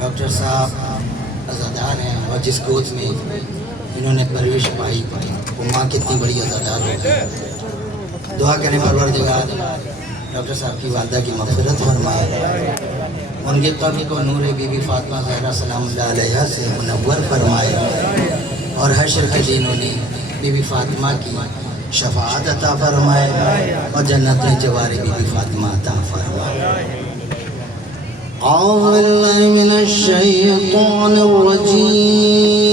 Doctor صاحب عزادار ہیں اور جس گود میں انہوں نے پرورش پائی وہ ماں کتنی بڑی عزادار ہو گئی. دعا کریں پروردگار ڈاکٹر صاحب کی والدہ کی مغفرت فرمائے، ان کے قبر کو نور بی بی فاطمہ زہرا سلام اللہ علیہ سے منور فرمائے، اور حشر کے دن انہیں بی بی فاطمہ کی شفاعت عطا فرمائے اور جنت میں جوار بی بی فاطمہ عطا فرمائے. اعوذ باللہ من الشیطان الرجیم.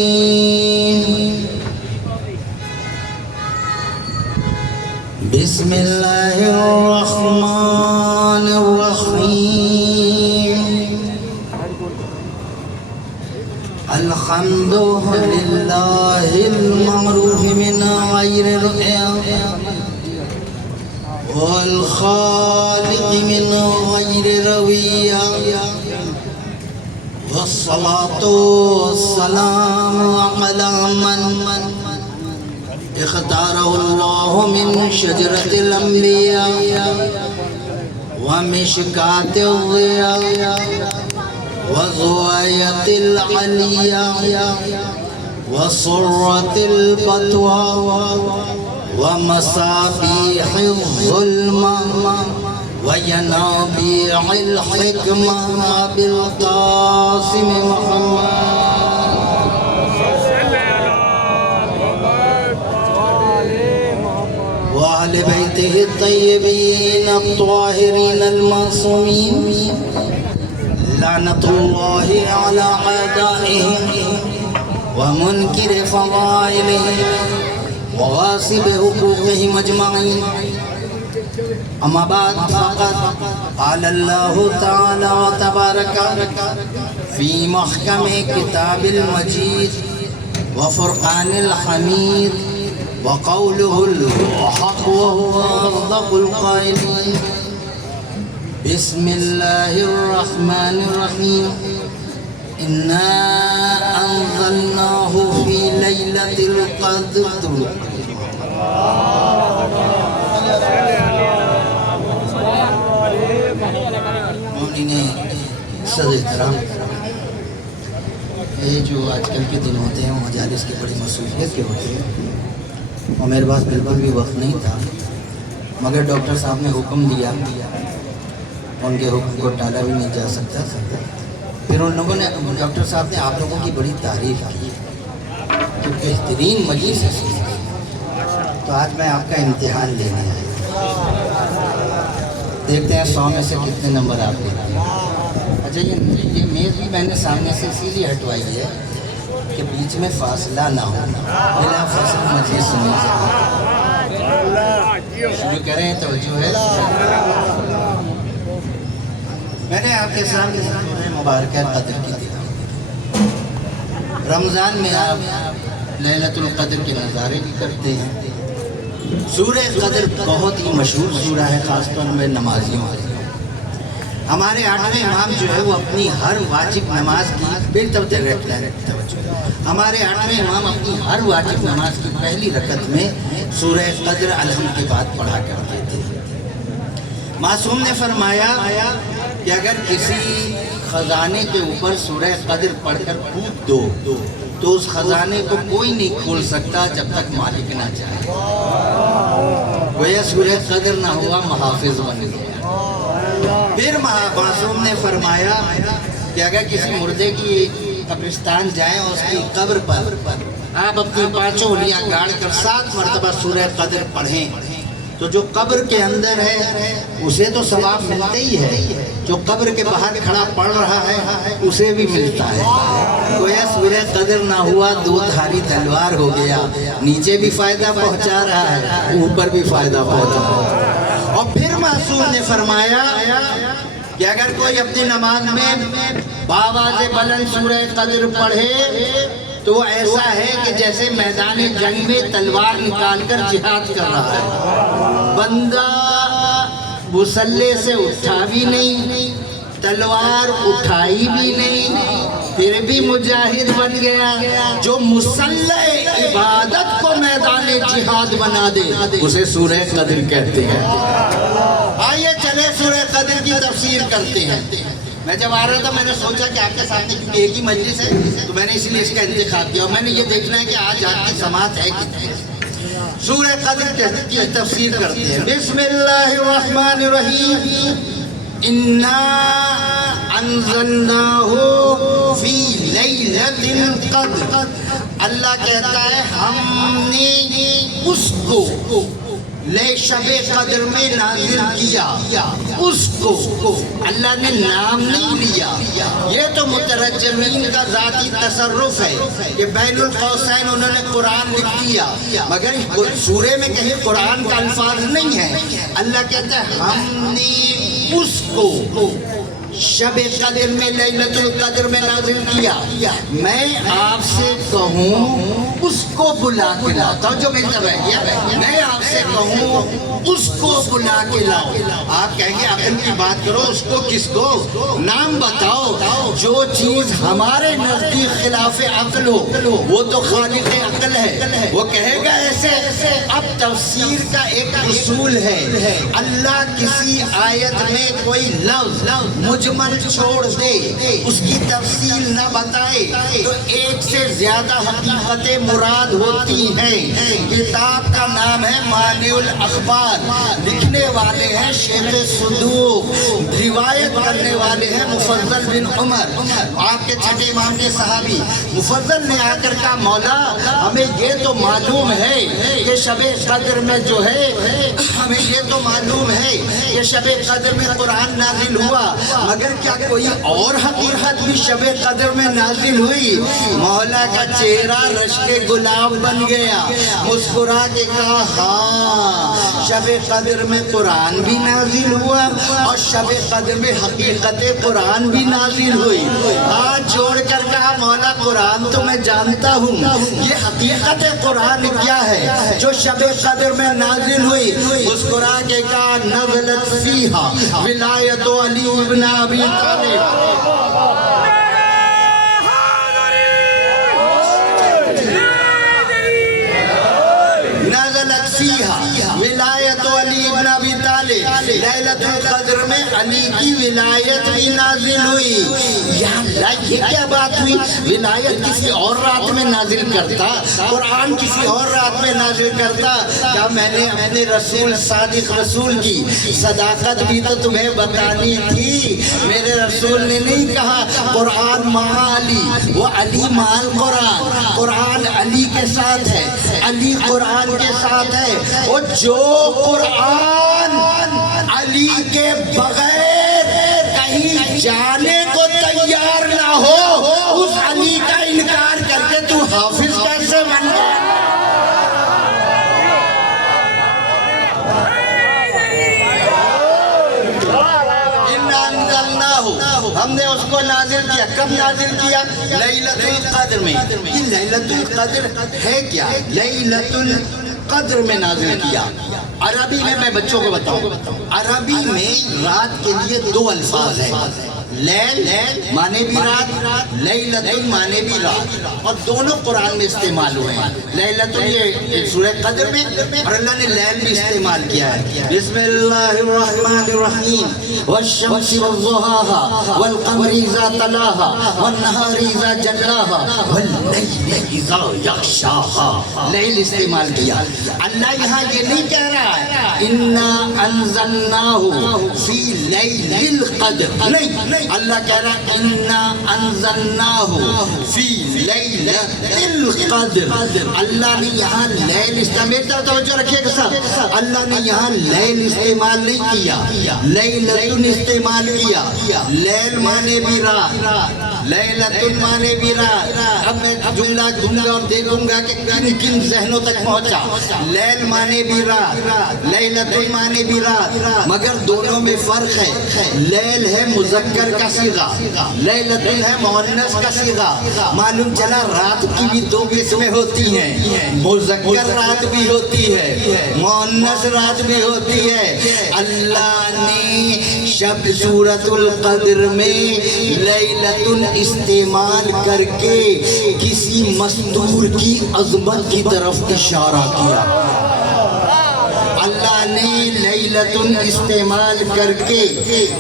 بسم اللہ الرحمن الرحیم. الحمد للہ المعروف من غیر رؤیا والخالق من غیر رویہ والصلاة والسلام علی من اختارہ اللہ من شجرۃ الانبیاء ومشکاة الضیاء وزوایة العلیاء وسرة البطوى ومصابيح الظلمة وينابيع الحكمة بالقاسم محمد وآل بيته الطيبين الطاهرين المعصومين لعنة الله على أعدائهم ومنكر فضائلهم وغاصب حقوقهم اجمعین. اما بعد فقط قال اللہ تعالی وتبارک فی محکم کتاب المجید وفرقان الحمید وقوله الحق وهو اصدق القائلین. بسم اللہ الرحمن الرحیم. انا انزلناه في ليلة القدر. مومنین صدر احترام، یہ جو آج کل کے دن ہوتے ہیں وہ مجالس کی بڑی مصروفیت کے ہوتے ہیں، اور میرے پاس بالکل بھی وقت نہیں تھا، مگر ڈاکٹر صاحب نے حکم دیا، ان کے حکم کو ٹالا بھی نہیں جا سکتا تھا. پھر ان لوگوں نے ڈاکٹر صاحب نے آپ لوگوں کی بڑی تعریف کی کہ بہترین مجلس ہے، تو آج میں آپ کا امتحان لینے آیا. دیکھتے ہیں 100 میں سے کتنے نمبر آپ لیتے ہیں. اچھا یہ میز بھی میں نے سامنے سے اسی لیے ہٹوائی ہے کہ بیچ میں فاصلہ نہ ہو، بلا فاصل مجلس سنیں. شروع کریں، توجہ ہے. میں نے آپ کے سامنے سورہ مبارکہ قدر کی تلاوت. رمضان میں آپ لیلۃ القدر کے نظارے بھی کرتے ہیں. سورہ قدر بہت ہی مشہور سورہ ہے، خاص طور میں نمازیوں کے. ہمارے 8ویں امام جو ہے وہ اپنی ہر واجب نماز کی ہمارے 8ویں امام اپنی ہر واجب نماز کی پہلی رکعت میں سورہ قدر الحمد کے بعد پڑھا کرتے تھے. معصوم نے فرمایا کہ اگر کسی خزانے کے اوپر سورہ قدر پڑھ کر کود دو تو اس خزانے کو کوئی نہیں کھول سکتا جب تک مالک نہ چاہے. گویا سورہ قدر نہ ہوا محافظ بن گیا. پھر معصوم نے فرمایا کہ اگر کسی مردے کی قبرستان جائیں اور اس کی قبر پر آپ اپنی 5 انگلیاں گاڑ کر 7 مرتبہ سورہ قدر پڑھیں تو جو قبر کے اندر ہے اسے تو ثواب ملتا ہی ہے، جو قبر کے باہر کھڑا پڑھ رہا ہے اسے بھی ملتا ہے. گویا سورہ قدر نہ ہوا دودھ دھاری تلوار ہو گیا، نیچے بھی فائدہ پہنچا رہا ہے، اوپر بھی فائدہ پہنچا رہا ہے. اور پھر معصوم نے فرمایا کہ اگر کوئی اپنی نماز میں باواز بلند سورہ قدر پڑھے تو ایسا ہے کہ جیسے میدان جنگ میں تلوار نکال کر جہاد کر رہا ہے. بندہ مسلح سے اٹھا بھی نہیں، تلوار اٹھائی بھی نہیں، پھر بھی مجاہد بن گیا. جو مسلح عبادت کو میدان جہاد بنا دے اسے سورہ قدر کہتے ہیں. آئیے چلے سورہ قدر کی تفسیر کرتے ہیں. میں جب آ رہا تھا میں نے سوچا کہ آپ کے سامنے کیونکہ ایک ہی مجلس ہے تو میں نے اسی لیے اس کا انتخاب کیا اور میں نے یہ دیکھنا ہے کہ آج آپ کی سماعت ہے کتنی. سورہ قدر کی تفسیر کرتے ہیں. بسم اللہ الرحمن الرحیم. انا انزلناہ فی لیلۃ القدر. اللہ کہتا ہے ہم نے اس کو شب قدر میں نازل کیا. اس کو اللہ نے نام نہیں لیا. یہ تو مترجمین کا ذاتی تصرف ہے کہ بین القوسین انہوں نے قرآن لکھ دیا مگر سورے میں کہیں قرآن کا الفاظ نہیں ہے. اللہ کہتا ہے ہم نے اس کو شب قدر میں لیلۃ القدر میں نازل کیا. میں آپ سے کہوں اس کو بلا کے لاتا ہوں جو میری طرف ہے. میں آپ سے کہوں اس کو بلا کے لاؤ. آپ کہیں گے عقل کی بات کرو. اس کو کس کو؟ نام بتاؤ. جو چیز ہمارے نزدیک خلاف عقل ہو وہ تو خالق عقل ہے. وہ کہے گا ایسے. اب تفسیر کا ایک اصول ہے. اللہ کسی آیت میں کوئی لفظ مجمل چھوڑ دے اس کی تفصیل نہ بتائے تو ایک سے زیادہ حقیقتیں مراد ہوتی ہیں. کتاب کا نام ہے مانع الاخبار. لکھنے والے ہیں شیخ صدوق. روایت کرنے والے ہیں مفضل بن عمر آپ کے چھٹے امام کے صحابی. مفضل نے آ کر کہا مولا ہمیں یہ تو معلوم ہے کہ شب قدر میں جو ہے ہمیں یہ تو معلوم ہے کہ شب قدر میں قرآن نازل ہوا مگر کیا کوئی اور حقیقت بھی شب قدر میں نازل ہوئی؟ مولا کا چہرہ رشک گلاب بن گیا. مسکرا کے کہا ہاں شب قدر میں قرآن بھی نازل ہوا اور شب قدر میں حقیقت قرآن بھی نازل ہوئی. ہاتھ جوڑ کر کہا مولا قرآن تو میں جانتا ہوں یہ حقیقت قرآن کیا ہے جو شب قدر میں نازل ہوئی؟ مسکرا کے کہا نزلت فیہا ولایت علی ابن ابی طالب. نزلت فیہا ولایت علی ابن ابی طالب. لیلۃ القدر میں علی کی ولایت بھی نازل ہوئی. یا اللہ یہ کیا بات ہوئی؟ ولایت کسی اور رات میں نازل کرتا, قرآن کسی اور رات میں نازل کرتا. کیا میں نے اپنے رسول صادق رسول کی صداقت بھی تو تمہیں بتانی تھی. میرے رسول نے نہیں کہا قرآن مع علی, وہ علی مال قرآن. قرآن علی کے ساتھ ہے, علی قرآن کے ساتھ ہے. وہ جو قرآن علی کے بغیر کہیں جانے کو تیار نہ ہو اس علی کا انکار کر کے تو حافظ کیسے بن گیا؟ ہم نے اس کو نازل کیا. کب نازل کیا؟ لیلۃ القدر میں. یہ لیلۃ القدر ہے کیا؟ لیلۃ القدر میں نازل کیا. عربی میں بچوں کو بتاؤں, عربی میں رات کے لیے دو الفاظ ہیں. لیل مانے بھی رات, لیلۃ مانے بھی رات, اور دونوں قرآن میں استعمال ہوئے ہیں. لیلۃ یہ سورہ قدر میں اور اللہ نے لیل بھی استعمال کیا ہے. بسم اللہ الرحمن الرحیم. والشمس والضحاها والقمر اذا تلاها والنهار اذا جلاها واللیل اذا یغشاها. لیل استعمال کیا. اللہ یہاں یہ نہیں کہہ رہا ہے انا انزلناہ فی لیل القدر, نہیں. اللہ کہہ رہا ہے انا انزلناہ فی لیلۃ القدر. اللہ نے یہاں لیل استعمال, توجہ رکھیے گا صاحب, اللہ نے یہاں لیل استعمال نہیں کیا, لیلۃ استعمال کیا. لیل مانے بھی رات, لیلۃ مانے بھی رات. اب میں جملہ دوں گا اور دیکھوں گا کہ کن کن ذہنوں تک پہنچا. لیل مانے بھی رات, لیلۃ مانے بھی رات, مگر دونوں میں فرق ہے. لیل ہے مذکر کا صیغہ, لیلۃ ہے مؤنث کا صیغہ. معلوم چلا رات کی بھی دو قسمیں ہوتی ہیں, مذکر رات بھی ہوتی ہے, مؤنث رات بھی ہوتی ہے. اللہ نے شب سورۃ القدر میں لیلۃ استعمال کر کے کسی مستور کی عظمت کی طرف اشارہ کیا. اللہ نے لیلۃ لیلتن استعمال کر کے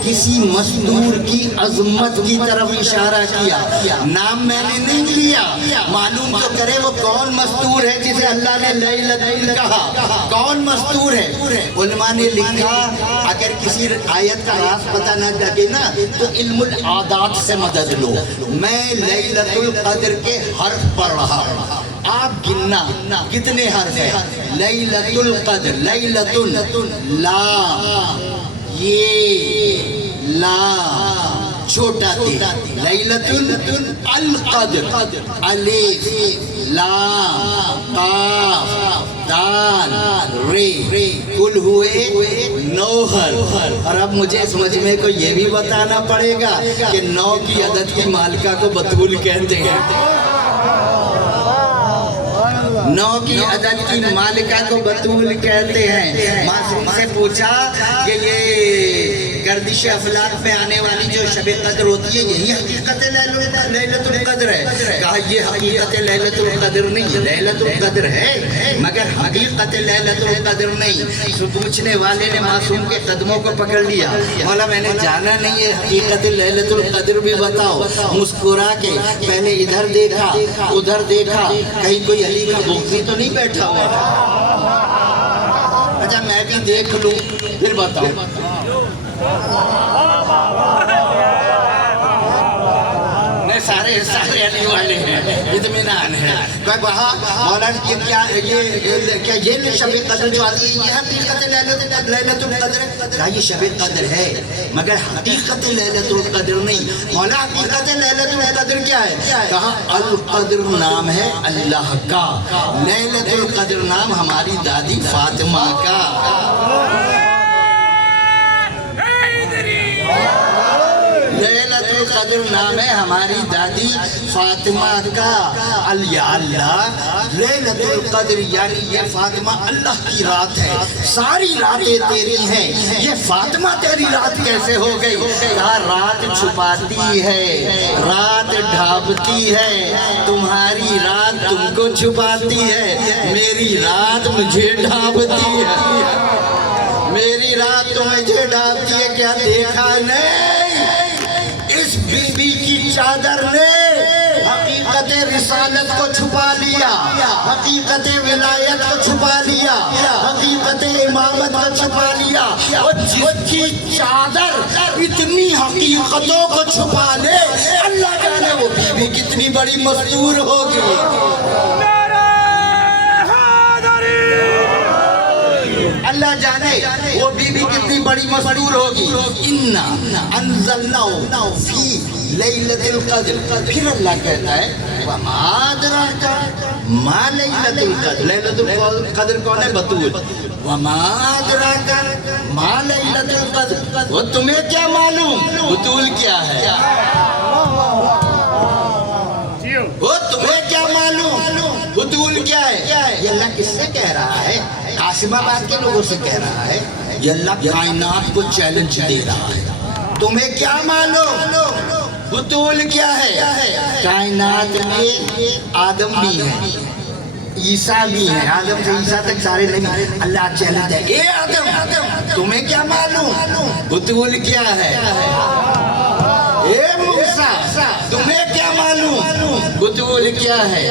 کسی مستور کی عظمت کی طرف اشارہ کیا. نام میں نے نہیں لیا, معلوم تو کرے وہ کون مستور ہے جسے اللہ نے لیلتن کہا, کون مستور ہے. علماء نے لکھا اگر کسی آیت کا راز پتہ نہ لگے نا تو علم العادات سے مدد لو. میں لیلۃ القدر کے حرف پڑھ رہا ہوں, آپ گننا کتنے حرف ہیں. لیلۃ القدر, لیلۃ لا, یہ لا چھوٹا تی, لیلۃ القدر الف لام قاف دال رے, کل ہوئے 9 حرف. اور اب مجھے اس مجمع کو یہ بھی بتانا پڑے گا کہ 9 کی عدد کی مالکہ کو بطول کہتے ہیں. 9 کی عدد کی مالکہ کو بطول کہتے ہیں. معصوم سے پوچھا کہ یہ گردش افلاک میں آنے والی جو شب قدر ہوتی ہے یہی حقیقت لیلۃ القدر ہے. کہا یہ حقیقت لیلۃ القدر نہیں, لیلۃ القدر ہے مگر حقیقت لیلۃ القدر نہیں. تو پوچھنے والے نے معصوم کے قدموں کو پکڑ لیا, مولا میں نے جانا نہیں ہے حقیقت لیلۃ القدر بھی بتاؤ. مسکرا کے پہلے ادھر دیکھا ادھر دیکھا, کہیں کوئی علی کا بغضی تو نہیں بیٹھا ہوا. اچھا میں بھی دیکھ لوں پھر بتاؤ. سارے علی والے ہیں, اطمینان ہے. کہا مولا یہ شب قدر جو آتی ہے یہ حقیقت لیلۃ القدر ہے. کہا یہ شب قدر ہے مگر حقیقت لیلۃ القدر نہیں. مولا حقیقت لیلۃ القدر کیا ہے؟ کہا القدر نام ہے اللہ کا, لیلۃ القدر نام ہماری دادی فاطمہ کا. لیلۃ القدر نام ہے ہماری دادی فاطمہ کا. اللہ لیلۃ القدر یعنی یہ فاطمہ اللہ کی رات ہے, ساری راتیں تیری ہیں, یہ فاطمہ تیری رات کیسے ہو گئی؟ کہا رات چھپاتی ہے, رات ڈھانپتی ہے, تمہاری رات تم کو چھپاتی ہے, میری رات مجھے ڈھانپتی ہے, میری رات تمہیں ڈھانپتی ہے. کیا دیکھا نہیں اس بی بی کی چادر نے حقیقت رسالت کو چھپا لیا, حقیقت ولایت کو چھپا لیا, حقیقت امامت کو چھپا لیا. اور جس کی چادر اتنی حقیقتوں کو چھپا لے اللہ جانے وہ بی بی کتنی بڑی مستور ہوگی. اللہ جانے وہ بی بی کتنی بڑی مستور ہوگی. اِنَّا أَنزَلْنَاهُ فِي لَيْلَةِ الْقَدْرِ. پھر اللہ کہتا ہے وَمَا أَدْرَاكَ مَا لَيْلَةُ الْقَدْرِ. لیلۃ القدر کون ہے؟ بطول. وَمَا أَدْرَاكَ مَا لَيْلَةُ الْقَدْرِ. وہ تمہیں کیا معلوم بطول کیا ہے؟ وہ تمہیں کیا معلوم بطول کیا ہے؟ یہ اللہ کس سے کہہ رہا ہے؟ قاسم آباد کے لوگوں سے کہہ رہا ہے. یہ اللہ کائنات کو چیلنج دے رہا ہے. تمہیں کیا معلوم بطول کیا ہے؟ کائنات میں آدم بھی ہے, عیسیٰ بھی ہے, آدم سے عیسیٰ تک سارے نہیں. اللہ چیلنج ہے, اے آدم تمہیں کیا معلوم بطول کیا ہے؟ اے موسیٰ تمہیں کیا معلوم بطول کیا ہے؟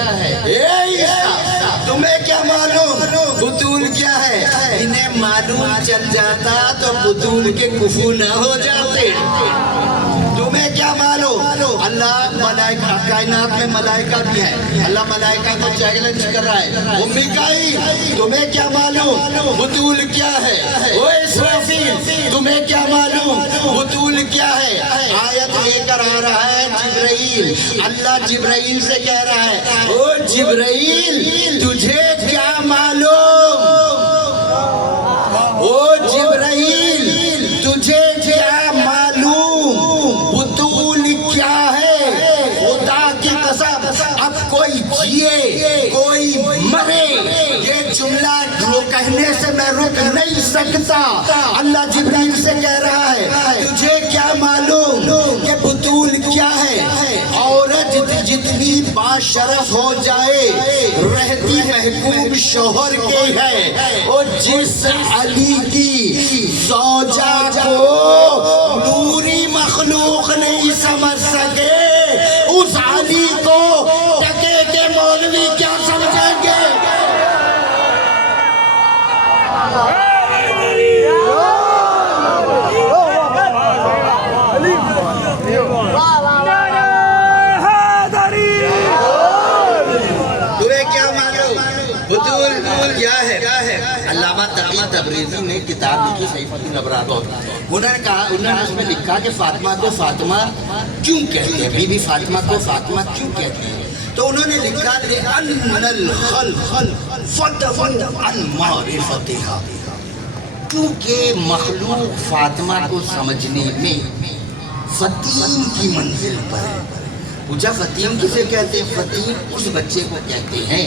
اے عیسیٰ تمہیں کیا معلوم بطول کیا ہے؟ انہیں معلوم چل جاتا تو بطول کے کفو نہ ہو جاتے. تمہیں کیا معلوم؟ اللہ ملائکہ کائنات میں ملائکہ بھی ہے, اللہ ملائکہ کو چیلنج کر رہا ہے. وہ میکائیل تمہیں کیا معلوم بطول کیا ہے؟ وہ اسرافیل تمہیں کیا معلوم بطول کیا ہے؟ آیت لے کر آ رہا ہے جبرائیل. اللہ جبرائیل سے کہہ رہا ہے او جبرائیل تجھے کیا معلوم؟ او جبرائیل تجھے کیا معلوم بطول کیا ہے؟ خدا کی قسم اب کوئی جیے کوئی مرے یہ جملہ کہنے سے میں رک نہیں سکتا. اللہ جبرائیل سے کہہ رہا ہے تجھے کیا معلوم کہ بطول کیا ہے؟ عورت جتنی باشرف ہو جائے رہتی محبوب شوہر کے ہے، اور جس علی کی زوجہ کو نوری مخلوق نہیں سمجھ سکے، اس علی کو ٹکے کے مولوی کیا سمجھیں گے؟ علامہ تقی تبریزی نے کتاب لکھی صحیفۃ الابرار، انہوں نے کہا، انہوں نے اس میں لکھا کہ فاطمہ کو فاطمہ کیوں کہتے ہیں، بی بی فاطمہ کو فاطمہ کیوں کہتے ہیں؟ تو انہوں نے لکھا لِأَنَّ الْخَلْقَ فَضَّلَ عَنْ مَعْرِفَتِهَا، کیونکہ مخلوق فاطمہ کو سمجھنے میں فتیم کی منزل پر ہے۔ پوچھا فتیم کسے کہتے ہیں؟ فتیم اس بچے کو کہتے ہیں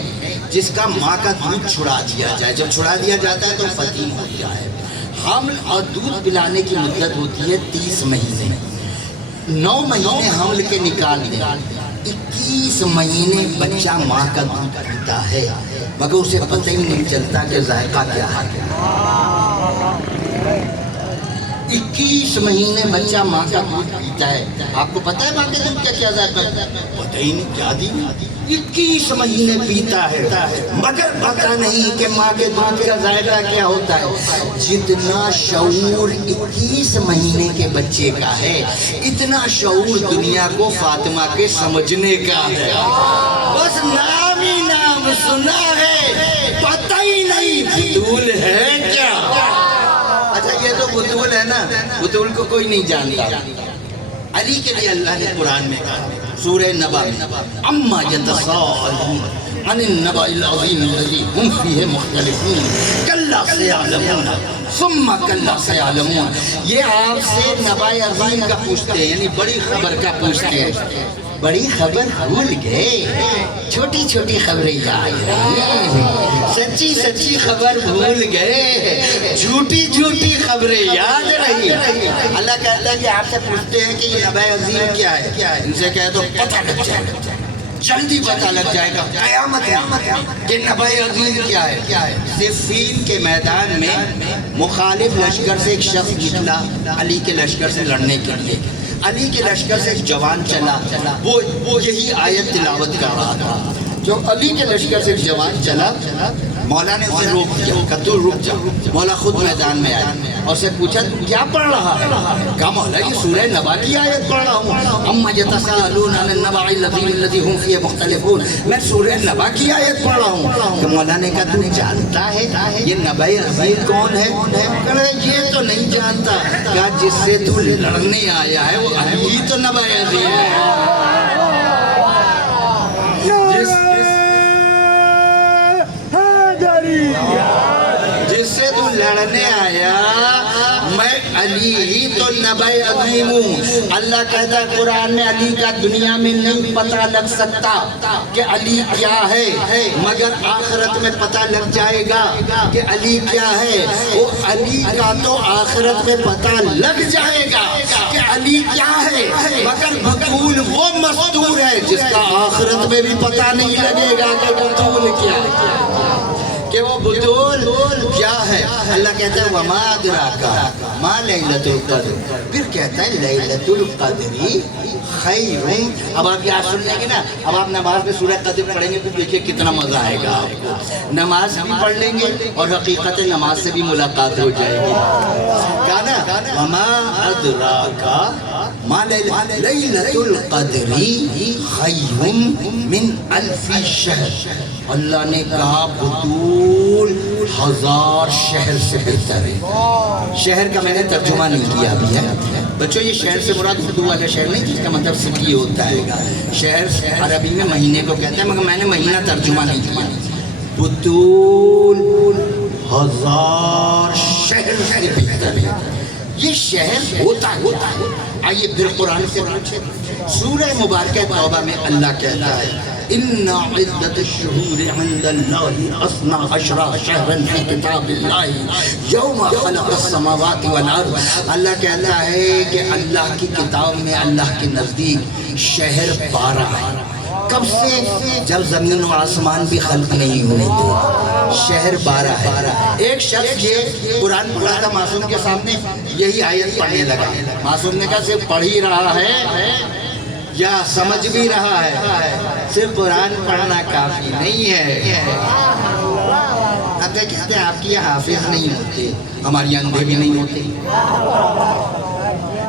جس کا ماں کا دودھ چھڑا دیا جائے، جب چھڑا دیا جاتا ہے تو فتیم ہوتا ہے۔ حمل اور دودھ پلانے کی مدت ہوتی ہے 30 مہینے، 9 مہینے حمل کے نکال دیں، 21 مہینے بچہ ماں کا دودھ پیتا ہے، مگر اسے پتہ ہی نہیں چلتا کہ ذائقہ کیا ہے۔ 21 مہینے بچہ ماں کا دودھ پیتا ہے۔ آپ کو پتہ ہے ماں کے دودھ کا کیا ذائقہ ہے؟ پتہ ہی نہیں، کیا دی 21 مہینے پیتا ہے، مگر پتہ نہیں کہ ماں کے دودھ کا ذائقہ کیا ہوتا ہے۔ جتنا شعور 21 مہینے کے بچے کا ہے، اتنا شعور دنیا کو فاطمہ کے سمجھنے کا ہے۔ بس نام ہی نام سنا ہے، پتہ ہی نہیں بطول ہے کیا۔ اچھا یہ تو بطول ہے نا، بطول کو کوئی نہیں جانتا۔ علی کے لیے اللہ نے قرآن میں کہا سورہ نبا میں، اما یتساءلون عن النبأ العظیم الذی هم فیہ مختلفون کلا سیعلمون ثم کلا سیعلمون۔ یہ آپ سے نبأ عظیم کا پوچھتے ہیں، یعنی بڑی خبر کا پوچھتے ہیں۔ بڑی خبر بھول گئے، چھوٹی چھوٹی خبریں یاد رہی، سچی سچی خبر بھول گئے، جھوٹی جھوٹی خبریں یاد رہی۔ اللہ کہتا ہے کہ آپ سے پوچھتے ہیں کہ یہ نبأ عظیم کیا ہے، ان سے کہہ دو پتہ لگ جائے گا، جلدی پتہ لگ جائے گا، قیامت ہے کہ نبأ عظیم کیا ہے۔ صفین کے میدان میں مخالف لشکر سے ایک شخص نکلا علی کے لشکر سے لڑنے کے لیے۔ علی کے لشکر سے ایک جوان چلا، وہ یہی آیت تلاوت کر رہا تھا۔ جو علی کے لشکر سے ایک جوان چلا، مولا نے اسے روک دیا، کہا تو رک جا۔ مولا خود میدان میں آیا اور اسے پوچھا تو کیا پڑھ رہا ہے؟ کہا مولا یہ سورہ نبا کی آیت پڑھ رہا ہوں، اما یتساءلون عن النبأ العظیم الذی هم فیہ مختلفون، میں سورہ نبا کی آیت پڑھ رہا ہوں۔ کہ مولا نے کہا تو جانتا ہے یہ نبأ عظیم کون ہے؟ کہا یہ تو نہیں جانتا۔ کہا جس سے تو لڑنے آیا ہے وہ علی تو نبأ عظیم ہے۔ جس سے تو لڑنے آیا میں علی ہی تو نبأ عظیم ہوں۔ اللہ کہتا ہے قرآن میں علی کا دنیا میں نہیں پتہ لگ سکتا کہ علی کیا ہے، مگر آخرت میں پتہ لگ جائے گا کہ علی کیا ہے۔ وہ علی کا تو آخرت میں پتہ لگ جائے گا کہ علی کیا ہے، مگر بطول وہ مستور ہے جس کا آخرت میں بھی پتہ نہیں لگے گا کہ بطول کیا ہے، کہ وہ بطول کیا ہے۔ اللہ کہتا ہے وَمَا أَدْرَاكَ مَا لَيْلَةُ الْقَدْرِ، پھر کہتا ہے لیلۃ القدر خیر۔ اب آپ یاد سن لیں گے نا، اب آپ نماز میں سورہ قدر پڑھیں گے تو دیکھیں کتنا مزہ آئے گا آپ کو۔ نماز بھی پڑھ لیں گے اور حقیقت نماز سے بھی ملاقات ہو جائے گی۔ کہا نا وَمَا أَدْرَاكَ مَا لَيْلَةُ الْقَدْرِ خَيْرٌ مِّنْ أَلْفِ شَهْرٍ۔ اللہ نے کہا بطول 1000 شہر سے بہتر ہے۔ شہر کا میں نے ترجمہ نہیں کیا ابھی ہے بچوں، یہ شہر سے مراد اردو والا شہر نہیں جس کا مطلب سٹی ہوتا ہے۔ شہر عربی میں مہینے کو کہتے ہیں، مگر میں نے مہینہ ترجمہ نہیں کیا۔ بطول 1000 شہر سے بہتر ہے۔ یہ شہر ہوتا ہے۔ آئیے پھر قرآن سے پوچھیں، سورہ مبارکہ توبہ میں اللہ کہتا ہے ان عدت الشہور عند اللہ 12 شہرا فی کتاب اللہ یوم خلق السماوات والارض۔ اللہ کہتا ہے کہ اللہ کی کتاب میں، اللہ کے نزدیک شہر بارہ ہے. کب سے؟ جب زمین و آسمان بھی خلق نہیں ہوئے تھے. شہر بارہ ہے. ایک شخص یہ قرآن پڑھا تھا معصوم کے سامنے, یہی آیت پڑھنے لگا. معصوم نے کہا صرف پڑھ ہی رہا ہے یا سمجھ بھی رہا ہے؟ صرف قرآن پڑھنا کافی نہیں ہے. کہتے ہیں آپ کی یہ حافظ نہیں ہوتے, ہماری اندھے بھی نہیں ہوتے.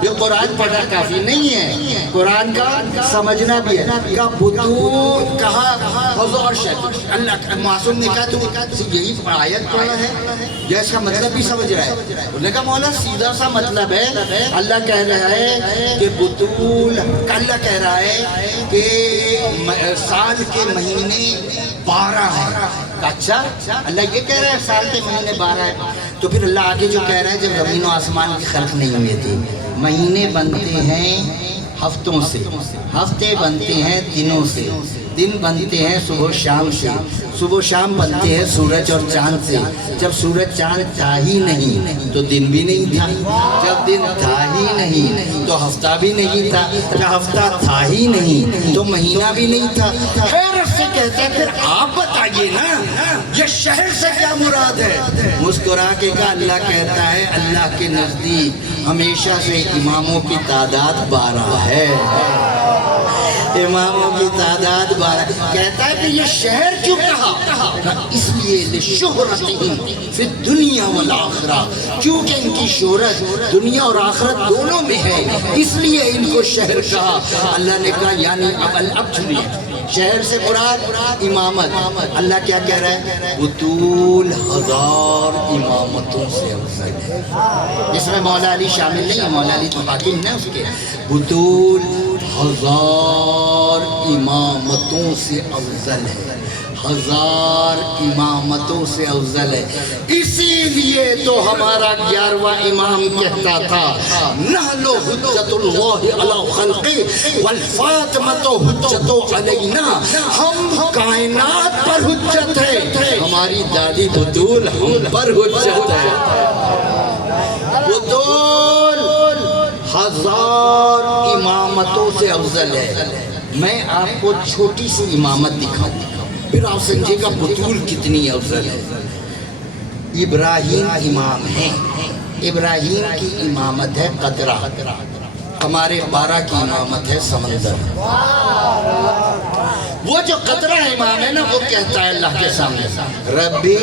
یہ قرآن پڑھنا کافی نہیں ہے, قرآن کا سمجھنا بھی ہے. کہا بطول, کہا ہزار شہر. اللہ معصوم نے کہا تو یہی آیت پڑھا ہے یا اس کا مطلب بھی سمجھ رہا ہے؟ انہوں نے کہا مولا سیدھا سا مطلب ہے. اللہ کہہ رہا ہے کہ بطول, اللہ کہہ رہا ہے کہ سال کے مہینے 12 ہیں. اچھا اللہ یہ کہہ رہا ہے سال کے مہینے 12 ہیں, تو پھر اللہ آگے جو کہہ رہا ہے جب زمین و آسمان کی خلق نہیں ہوئے تھی, مہینے بنتے ہیں ہفتوں سے, ہفتے بنتے ہیں دنوں سے, دن بنتے ہیں صبح و شام سے, صبح و شام بنتے ہیں سورج اور چاند سے. جب سورج چاند تھا ہی نہیں تو دن بھی نہیں تھا, جب دن تھا ہی نہیں تو ہفتہ بھی نہیں تھا, جب ہفتہ تھا ہی نہیں تو مہینہ بھی نہیں تھا. خیر سے کہتے ہیں پھر آپ بتائیے نا یہ شہر سے کیا مراد ہے؟ مسکرا کے کہا اللہ کہتا ہے اللہ کے نزدیک ہمیشہ سے اماموں کی تعداد 12 ہے. اماموں کی تعداد 12. کہتا ہے کہ یہ شہر کیوں کہا؟ اس لیے لشہرتہم فی الدنیا والآخرہ, کیونکہ ان کی شہرت دنیا اور آخرت دونوں میں ہے, اس لیے ان کو شہر کہا. اللہ نے کہا یعنی اب سنیے, شہر سے مراد امامت. اللہ کیا کہہ رہا ہے؟ بطول 1000 امامتوں سے افضل ہے. اس میں مولا علی شامل نہیں ہے, مولا علی تو باقی نہیں اس کے. بطول 1000 امامتوں سے افضل ہے, 1000 امامتوں سے افضل ہے. اسی لیے تو ہمارا 11واں امام کہتا تھا نحن حجت اللہ علی خلقی والفاطمۃ حجت علینا, ہم کائنات پر حجت ہے, ہماری دادی بطول ہم پر حجت ہے. بطول 1000 امامتوں سے افضل ہے. میں آپ کو چھوٹی سی امامت دکھاؤں, پھر آپ سمجھے گا بطول کتنی افضل ہے. ابراہیم امام ہیں, ابراہیم کی امامت ہے قدرہ, ہمارے 12 کی امامت ہے سمندر. وہ جو قطرہ امام ہے نا وہ کہتا ہے اللہ کے سامنے ربی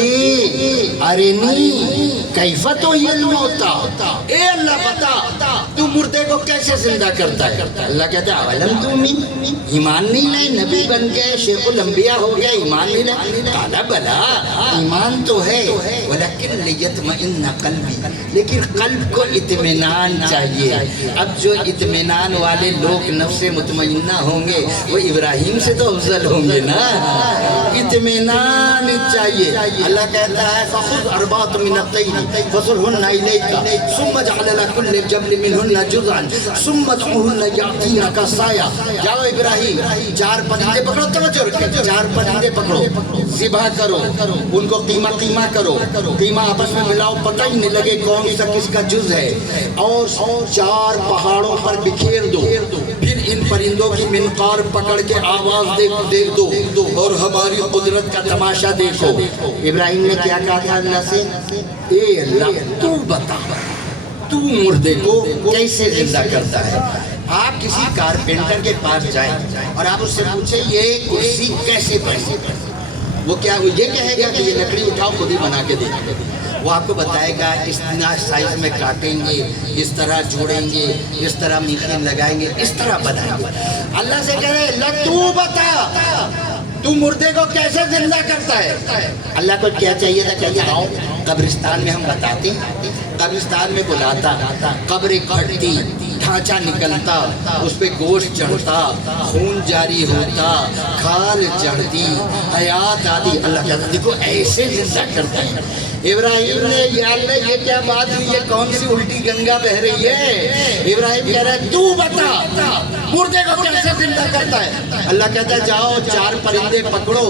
ارنی کیف تحیی الموتی, اے اللہ بتا تو مردے کو کیسے زندہ کرتا ہے. اللہ کہتا ہے اولم تؤمن, ایمان نہیں لائے, نبی بن گئے, شیخ الانبیاء ہو گئے, ایمان نہیں لائے. قال بلا, ایمان تو ہے, ولکن لیطمئن قلبی, لیکن قلب کو اطمینان چاہیے. اب جو اطمینان والے لوگ نفس مطمئنہ ہوں گے وہ ابراہیم سے تو افضل ہوں گے نا, اطمینان چاہیے. اللہ کہتا ہے فخذ اربعۃ من الطیر فصرهن الیک ثم اجعل لكل جبل منهن جزءا ثم ادعوهن یاتینک سایہ. جاؤ ابراہیم 4 پرندے پکڑو, توجہ رکھیں, 4 پرندے پکڑو, ذبح کرو, ان کو قیمہ کرو, قیمہ آپس میں ملاؤ, پتہ ہی نہیں لگے کون سا کس کا جز ہے, اور 4 پہاڑوں پر بکھیر دو. پھر ان پرندوں کی منقار پکڑ کے آواز دیکھ دو اور ہماری قدرت کا تماشا دیکھو. ابراہیم نے کیا کہا تھا اللہ سے, اے اللہ تو بتا تو مردے کو کیسے زندہ کرتا ہے. آپ کسی کارپینٹر کے پاس جائیں اور آپ اس سے پوچھیں یہ کرسی کیسے بنے, وہ کیا وہ یہ کہے گا کہ یہ لکڑی اٹھاؤ خود ہی بنا کے دے گا. وہ آپ کو بتائے گا اس سائز میں کاٹیں گے, اس طرح جوڑیں گے, اس طرح میخیں لگائیں گے, اس طرح بنائیں گے. اللہ سے کہہ رہے اللہ تو بتا تو مردے کو کیسے زندہ کرتا ہے. اللہ کو کیا چاہیے تھا, کہتے آؤ قبرستان میں ہم بتاتے, قبرستان میں بلاتا, قبریں کھڑتی, ڈھانچہ نکلتا, اس پہ گوشت چڑھتا, خون جاری ہوتا, کھال چڑھتی, حیات آتی. اللہ کہتا دیکھو ایسے زندہ کرتا ہے. ابراہیم نے یا اللہ یہ کیا بات ہوئی، یہ کون سی الٹی گنگا بہ رہی ہے؟ ابراہیم کہہ رہا ہے تو بتا مردے کو کیسے زندہ کرتا ہے؟ اللہ کہتا ہے جاؤ 4 پرندے پکڑو،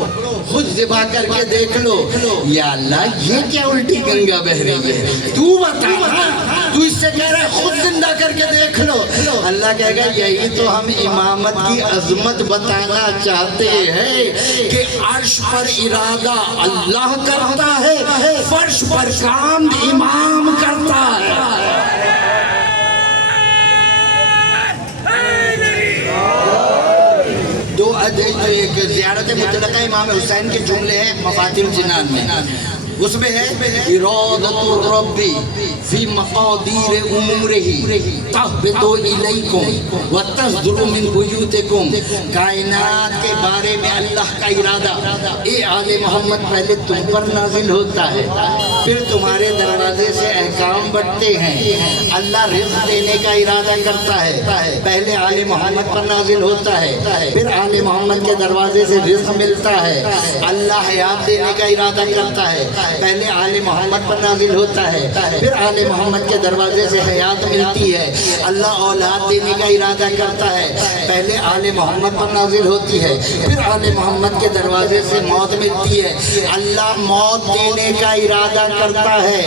خود ذبح کر کے دیکھ لو۔ یا اللہ یہ کیا الٹی گنگا بہ رہی ہے، تو بتا، تو اس سے کہہ رہا ہے خود زندہ کر کے دیکھ لو۔ اللہ کہے گا یہی تو ہم امامت کی عظمت بتانا چاہتے ہیں کہ عرش پر ارادہ اللہ کرتا ہے، فرش پر کام امام کرتا ہے۔ ایک زیارت مطلقہ امام حسین کے جملے ہیں مفاتیح الجنان میں، اس میں ہے ارادت الرب فی مقادیر امورہ تہبط الیکم وتصدر من بیوتکم، کائنات کے بارے میں اللہ کا ارادہ اے آل محمد پہلے تم پر نازل ہوتا ہے، پھر تمہارے دروازے سے احکام بڑھتے ہیں۔ اللہ رزق دینے کا ارادہ کرتا ہے، پہلے آل محمد پر نازل ہوتا ہے، پھر آل محمد کے دروازے سے رزق ملتا ہے۔ اللہ حیات دینے کا ارادہ کرتا ہے، پہلے آل محمد پر نازل ہوتا ہے، پھر آل محمد کے دروازے سے حیات ملتی ہے۔ اللہ اولاد دینے کا ارادہ کرتا ہے، پہلے آل محمد پر نازل ہوتی ہے، پھر آل محمد کے دروازے سے موت ملتی ہے۔ اللہ موت دینے کا ارادہ کرتا ہے،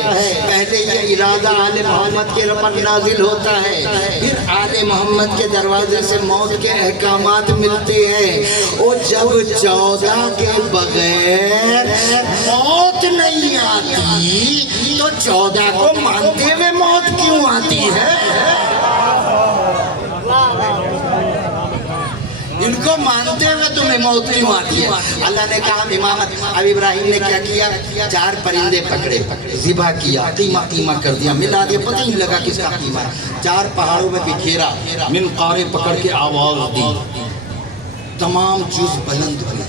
پہلے یہ ارادہ آل محمد کے پر نازل ہوتا ہے، پھر آل محمد کے دروازے سے موت کے احکامات ملتے ہیں۔ اور جب 14 کے بغیر موت نہیں آتی تو 14 کو مانتے ہوئے موت کیوں آتی ہے؟ ان کو مانتے ہوئے تمہیں موت کیوں آتی ہے؟ اللہ نے کہا امامت۔ اب ابراہیم نے کیا کیا؟ 4 پرندے پکڑے، ذبح کیا، قیمہ قیمہ کر دیا، ملا دیا، پتہ ہی نہیں لگا کس کا قیمہ ہے۔ 4 پہاڑوں میں بکھیرا، منقارے پکڑ کے آواز دی، تمام جز بلند ہوئے،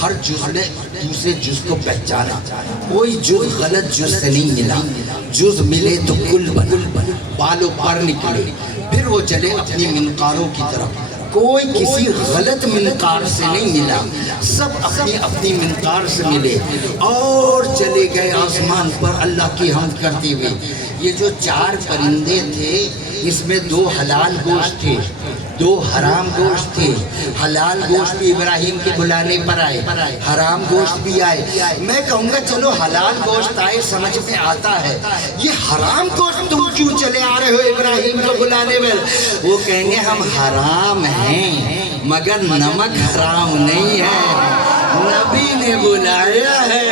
ہر جز نے دوسرے جز کو پہچانا، کوئی جز غلط جز سے نہیں ملا، جز ملے تو کل بالوں پر نکلے۔ پھر وہ چلے اپنی منقاروں کی طرف، کوئی کسی غلط منقار سے نہیں ملا، سب اپنی اپنی منقار سے ملے اور چلے گئے آسمان پر اللہ کی حمد کرتے ہوئے۔ یہ جو 4 پرندے تھے اس میں 2 حلال گوشت تھے، 2 حرام گوشت تھے۔ حلال گوشت بھی ابراہیم کے بلانے پر آئے، حرام گوشت بھی آئے۔ میں کہوں گا چلو حلال گوشت آئے سمجھ میں آتا ہے، یہ حرام گوشت تم کیوں چلے آ رہے ہو ابراہیم کو بلانے میں؟ وہ کہیں گے ہم حرام ہیں مگر نمک حرام نہیں ہے، نبی نے بلایا ہے،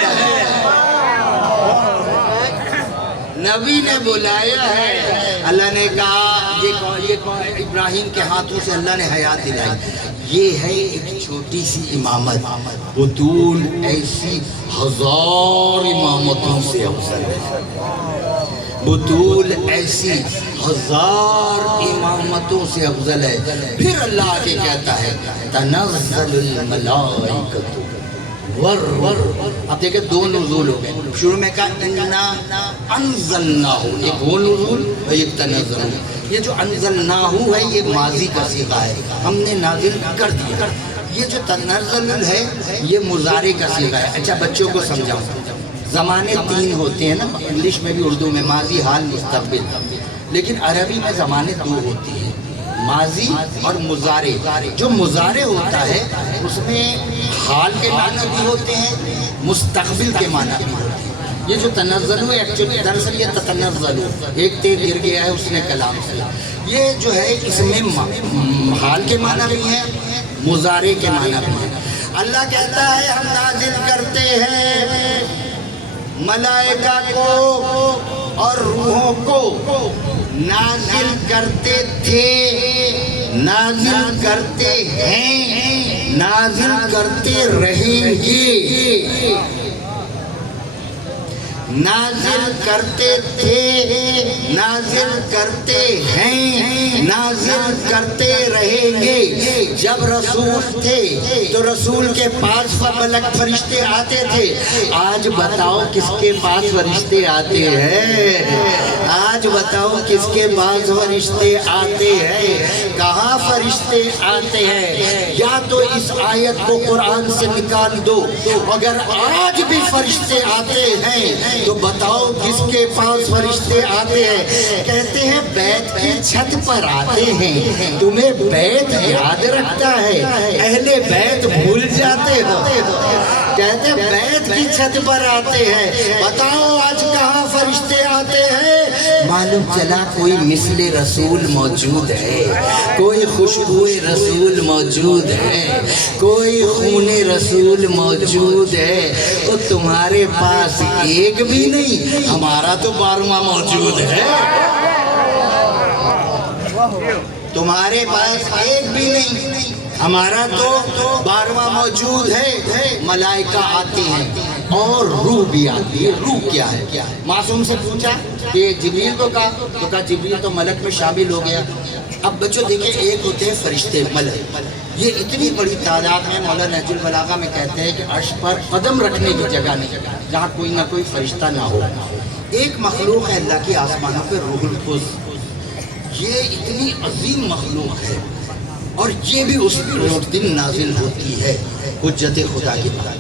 نبی نے بلایا ہے۔ اللہ نے کہا یہ ابراہیم کے ہاتھوں سے اللہ نے حیات دلائی۔ یہ ہے ایک چھوٹی سی امامت، بطول ایسی 1000 امامتوں سے افضل ہے، بطول ایسی 1000 امامتوں سے افضل ہے۔ پھر اللہ آگے کہتا ہے تنزل الملائکۃ ور۔ اب دیکھیں 2 نزول ہو گئے، شروع میں کہا انا انزلناہ، ایک وہ نزول اور ایک تنزل۔ یہ جو انزلناہ ہے یہ ماضی کا صیغہ ہے، ہم نے نازل کر دیا۔ یہ جو تنزل ہے یہ مضارع کا صیغہ ہے۔ اچھا بچوں کو سمجھاؤں، زمانے 3 ہوتے ہیں نا، انگلش میں بھی اردو میں، ماضی، حال، مستقبل، لیکن عربی میں زمانے 2 ہوتے ہیں، ماضی اور مضارع۔ جو مضارع ہوتا ہے اس میں حال کے معنی بھی ہوتے ہیں، مستقبل کے معنی بھی ہوتے ہیں۔ یہ جو تنزل ہے ایکچولی دراصل یہ تتنزل، ایک تیر گر گیا ہے اس نے کلام سے، یہ جو ہے اس میں حال کے معنی بھی ہے، مضارع کے معنی بھی ہے۔ اللہ کہتا ہے ہم نازل کرتے ہیں ملائکہ کو اور روحوں کو، نازل کرتے تھے، نازل کرتے ہیں، نازل کرتے رہیں گے، نازل کرتے تھے، نازل کرتے ہیں، نازل کرتے رہیں گے۔ جب رسول تھے تو رسول کے پاس ملک فرشتے آتے تھے، آج بتاؤ کس کے پاس فرشتے آتے ہیں؟ آج بتاؤ کس کے پاس فرشتے آتے ہیں؟ کہاں فرشتے آتے ہیں؟ یا تو اس آیت کو قرآن سے نکال دو، اگر آج بھی فرشتے آتے ہیں تو بتاؤ کس کے پاس فرشتے آتے ہیں؟ کہتے ہیں بیت کی چھت پر آتے ہیں، تمہیں بیت یاد رکھتا ہے، اہل بیت بھول جاتے ہو، کہتے ہیں بیت کی چھت پر آتے ہیں، بتاؤ آج کہاں فرشتے آتے ہیں؟ معلوم چلا کوئی مثل رسول موجود ہے، کوئی خوشبو رسول موجود ہے، کوئی خون رسول موجود ہے، تو تمہارے پاس ایک بھی نہیں، ہمارا تو 12واں موجود ہے، تمہارے پاس ایک بھی نہیں، ہمارا تو 12واں موجود ہے۔ ملائکہ آتے ہیں اور روح بھی آتی ہے۔ روح کیا ہے؟ معصوم سے پوچھا کہ جبریل کو کہا، تو کہا جبریل تو ملک میں شامل ہو گیا۔ اب بچوں دیکھیں، ایک ہوتے ہیں فرشتے ملک، یہ اتنی بڑی تعداد میں مولانا نہج البلاغہ میں کہتے ہیں کہ عرش پر قدم رکھنے کی جگہ نہیں جہاں کوئی نہ کوئی فرشتہ نہ ہو۔ ایک مخلوق ہے اللہ کی آسمانوں پہ، روح القدس، یہ اتنی عظیم مخلوق ہے اور یہ بھی اس دن نازل ہوتی ہے حجت خدا کی بات۔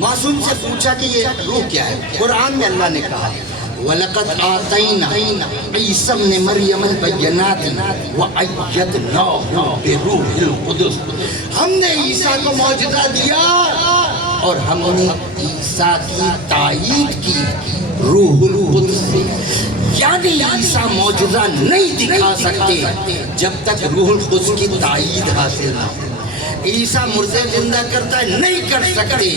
معصوم سے پوچھا کہ یہ روح کیا ہے؟ قرآن میں اللہ نے کہا وَلَقَدْ آتَيْنَا عِيسَى ابْنَ مَرْيَمَ الْبَيِّنَاتِ وَأَيَّدْنَاهُ بِرُوحِ الْقُدُسِ، ہم نے عیسیٰ کو معجزہ دیا اور ہم نے عیسیٰ کی تائید کی روح القدس سے، یعنی عیسیٰ معجزہ نہیں دکھا سکتے جب تک روح القدس کی تائید حاصل نہ ہو۔ عیسیٰ مردے زندہ کرتا ہے، نہیں کر سکتے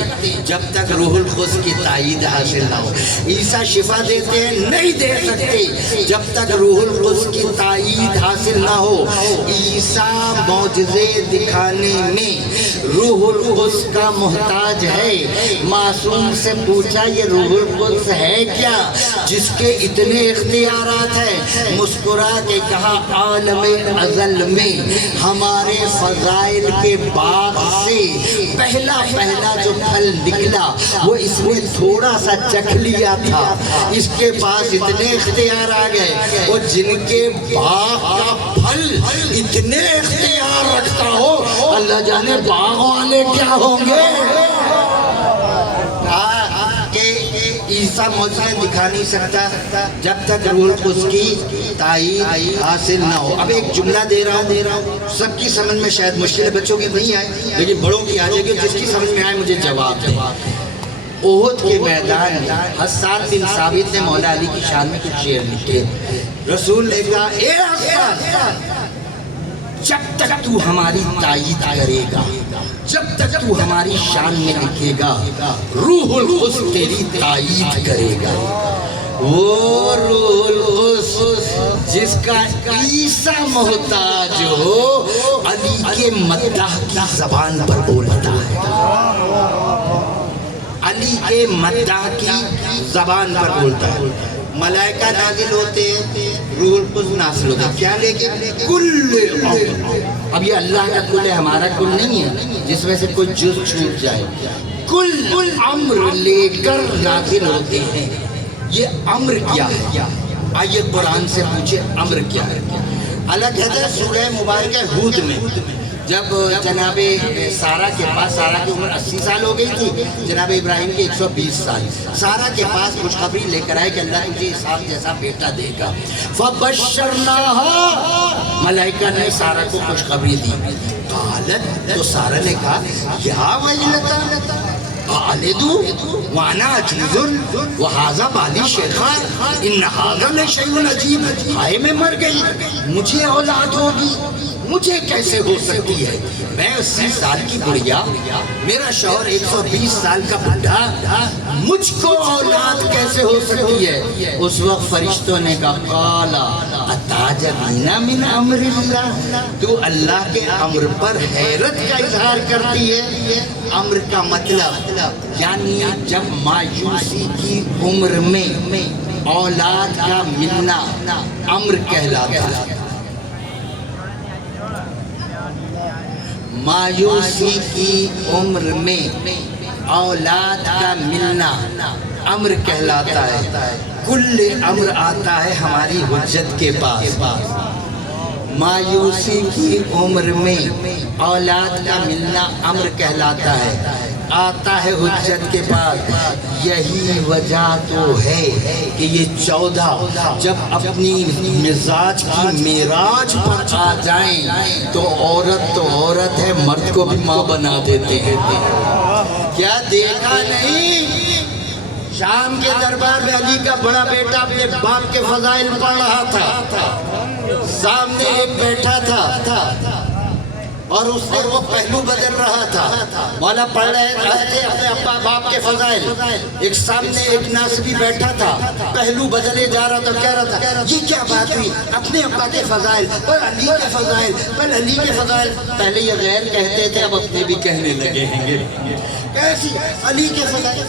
جب تک روح القدس کی تائید حاصل نہ ہو۔ عیسیٰ شفا دیتے ہیں، نہیں دے سکتے جب تک روح القدس کی تائید حاصل نہ ہو۔ عیسیٰ معجزے دکھانے میں روح القدس کا محتاج ہے۔ معصوم سے پوچھا یہ روح القدس ہے کیا جس کے اتنے اختیارات ہیں؟ مسکرا کے کہا عالم ازل میں ہمارے فضائل کے باغ سے پہلا جو پھل نکلا وہ اس میں تھوڑا سا چکھ لیا تھا، اس کے پاس اتنے اختیار آ گئے، اور جن کے باغ کا پھل اتنے اختیار رکھتا ہو اللہ جانے باغ والے کیا ہوں گے۔ عیسیٰ معجزے دکھا نہیں سکتا جب تک روح القدس کی تائید حاصل نہ ہو۔ اب ایک جملہ دے رہا ہوں، سب کی سمجھ میں شاید مشکل ہے، بچوں کی نہیں آئے لیکن بڑوں کی آ جائے گی، جس کی سمجھ میں آئے مجھے جواب دے۔ احد کے میدان میں حسان بن ثابت نے مولا علی کی شان میں کچھ شعر لکھے۔ رسول نے کہا اے حسان، جب تک تو ہماری تائید کرے گا، جب تک تو ہماری شان میں لکھے گا، روح القدس تیری تائید کرے گا۔ وہ روح القدس جس کا عیسیٰ محتاج ہو، علی کے مداح کی زبان پر بولتا ہے، علی کے مداح کی زبان پر بولتا ہے۔ ملائکہ نازل ہوتے ہیں، روح القدس نازل ہوتے ہیں، کیا لے کے؟ کل امر۔ اب یہ اللہ کا کل ہے، ہمارا کل نہیں ہے جس میں سے کوئی جز چھوٹ جائے۔ کل امر لے کر نازل ہوتے ہیں۔ یہ امر کیا ہے؟ آئیے قرآن سے پوچھے امر کیا ہے؟ اللہ کہتا ہے سورہ مبارکہ ہود میں، جب جناب سارہ کے پاس، سارہ کی عمر 80 سال ہو گئی تھی، جناب ابراہیم کی 120 سال، سارہ کے پاس خوشخبری لے کر آئے کہ اللہ تجھے اسحاق جیسا بیٹا دے گا۔ فَبَشَّرْنَاهَا، ملائکہ نے سارہ کو خوشخبری دی۔ قالت، تو سارہ نے کہا یا ویلتا أَأَلِدُ وَأَنَا عَجُوزٌ وَهَٰذَا بَالِي شَيْخًا إِنَّ هَٰذَا لَشَيْءٌ عَجِیبٌ، ہائے میں مر گئی، مجھے اولاد ہوگی، مجھے کیسے ہو سکتی ہے؟ میں 80 سال کی بڑھیا، میرا شوہر 120 سال کا بڑھا، مجھ کو اولاد کیسے ہو سکتی ہے؟ اس وقت فرشتوں نے کہا قَالَ أَتَعْجَبِينَ مِنْ أَمْرِ اللَّهِ، تو اللہ کے امر پر حیرت کا اظہار کرتی ہے۔ امر کا مطلب یعنی جب مایوسی کی عمر میں اولاد کا ملنا امر کہلاتا ہے۔ مایوسی کی عمر میں اولاد کا ملنا امر کہلاتا ہے۔ کل امر آتا ہے ہماری حجت کے پاس، مایوسی کی عمر میں اولاد کا ملنا امر کہلاتا ہے، آتا ہے حجت کے بعد۔ یہی وجہ تو ہے کہ یہ 14 جب اپنی مزاج کی معراج پر آ جائیں تو عورت ہے، مرد کو بھی ماں بنا دیتے ہیں۔ کیا دیکھا نہیں؟ شام کے دربار میں علی کا بڑا بیٹا اپنے باپ کے فضائل پڑھ رہا تھا، سامنے ایک بیٹھا تھا اور اس سے وہ پہلو بدل رہا تھا۔ مولا پڑھ رہے تھے اپنے ابا باپ کے فضائل، ایک سامنے ایک ناسبی بیٹھا تھا، پہلو بدلے جا رہا تھا، کہہ رہا تھا یہ کیا بات ہوئی؟ اپنے ابا کے فضائل پر علی کے فضائل پر علی کے فضائل۔ پہلے یہ غیر کہتے تھے، اب اپنے بھی کہنے لگے ہیں۔ کیسی؟ علی کے فضائل،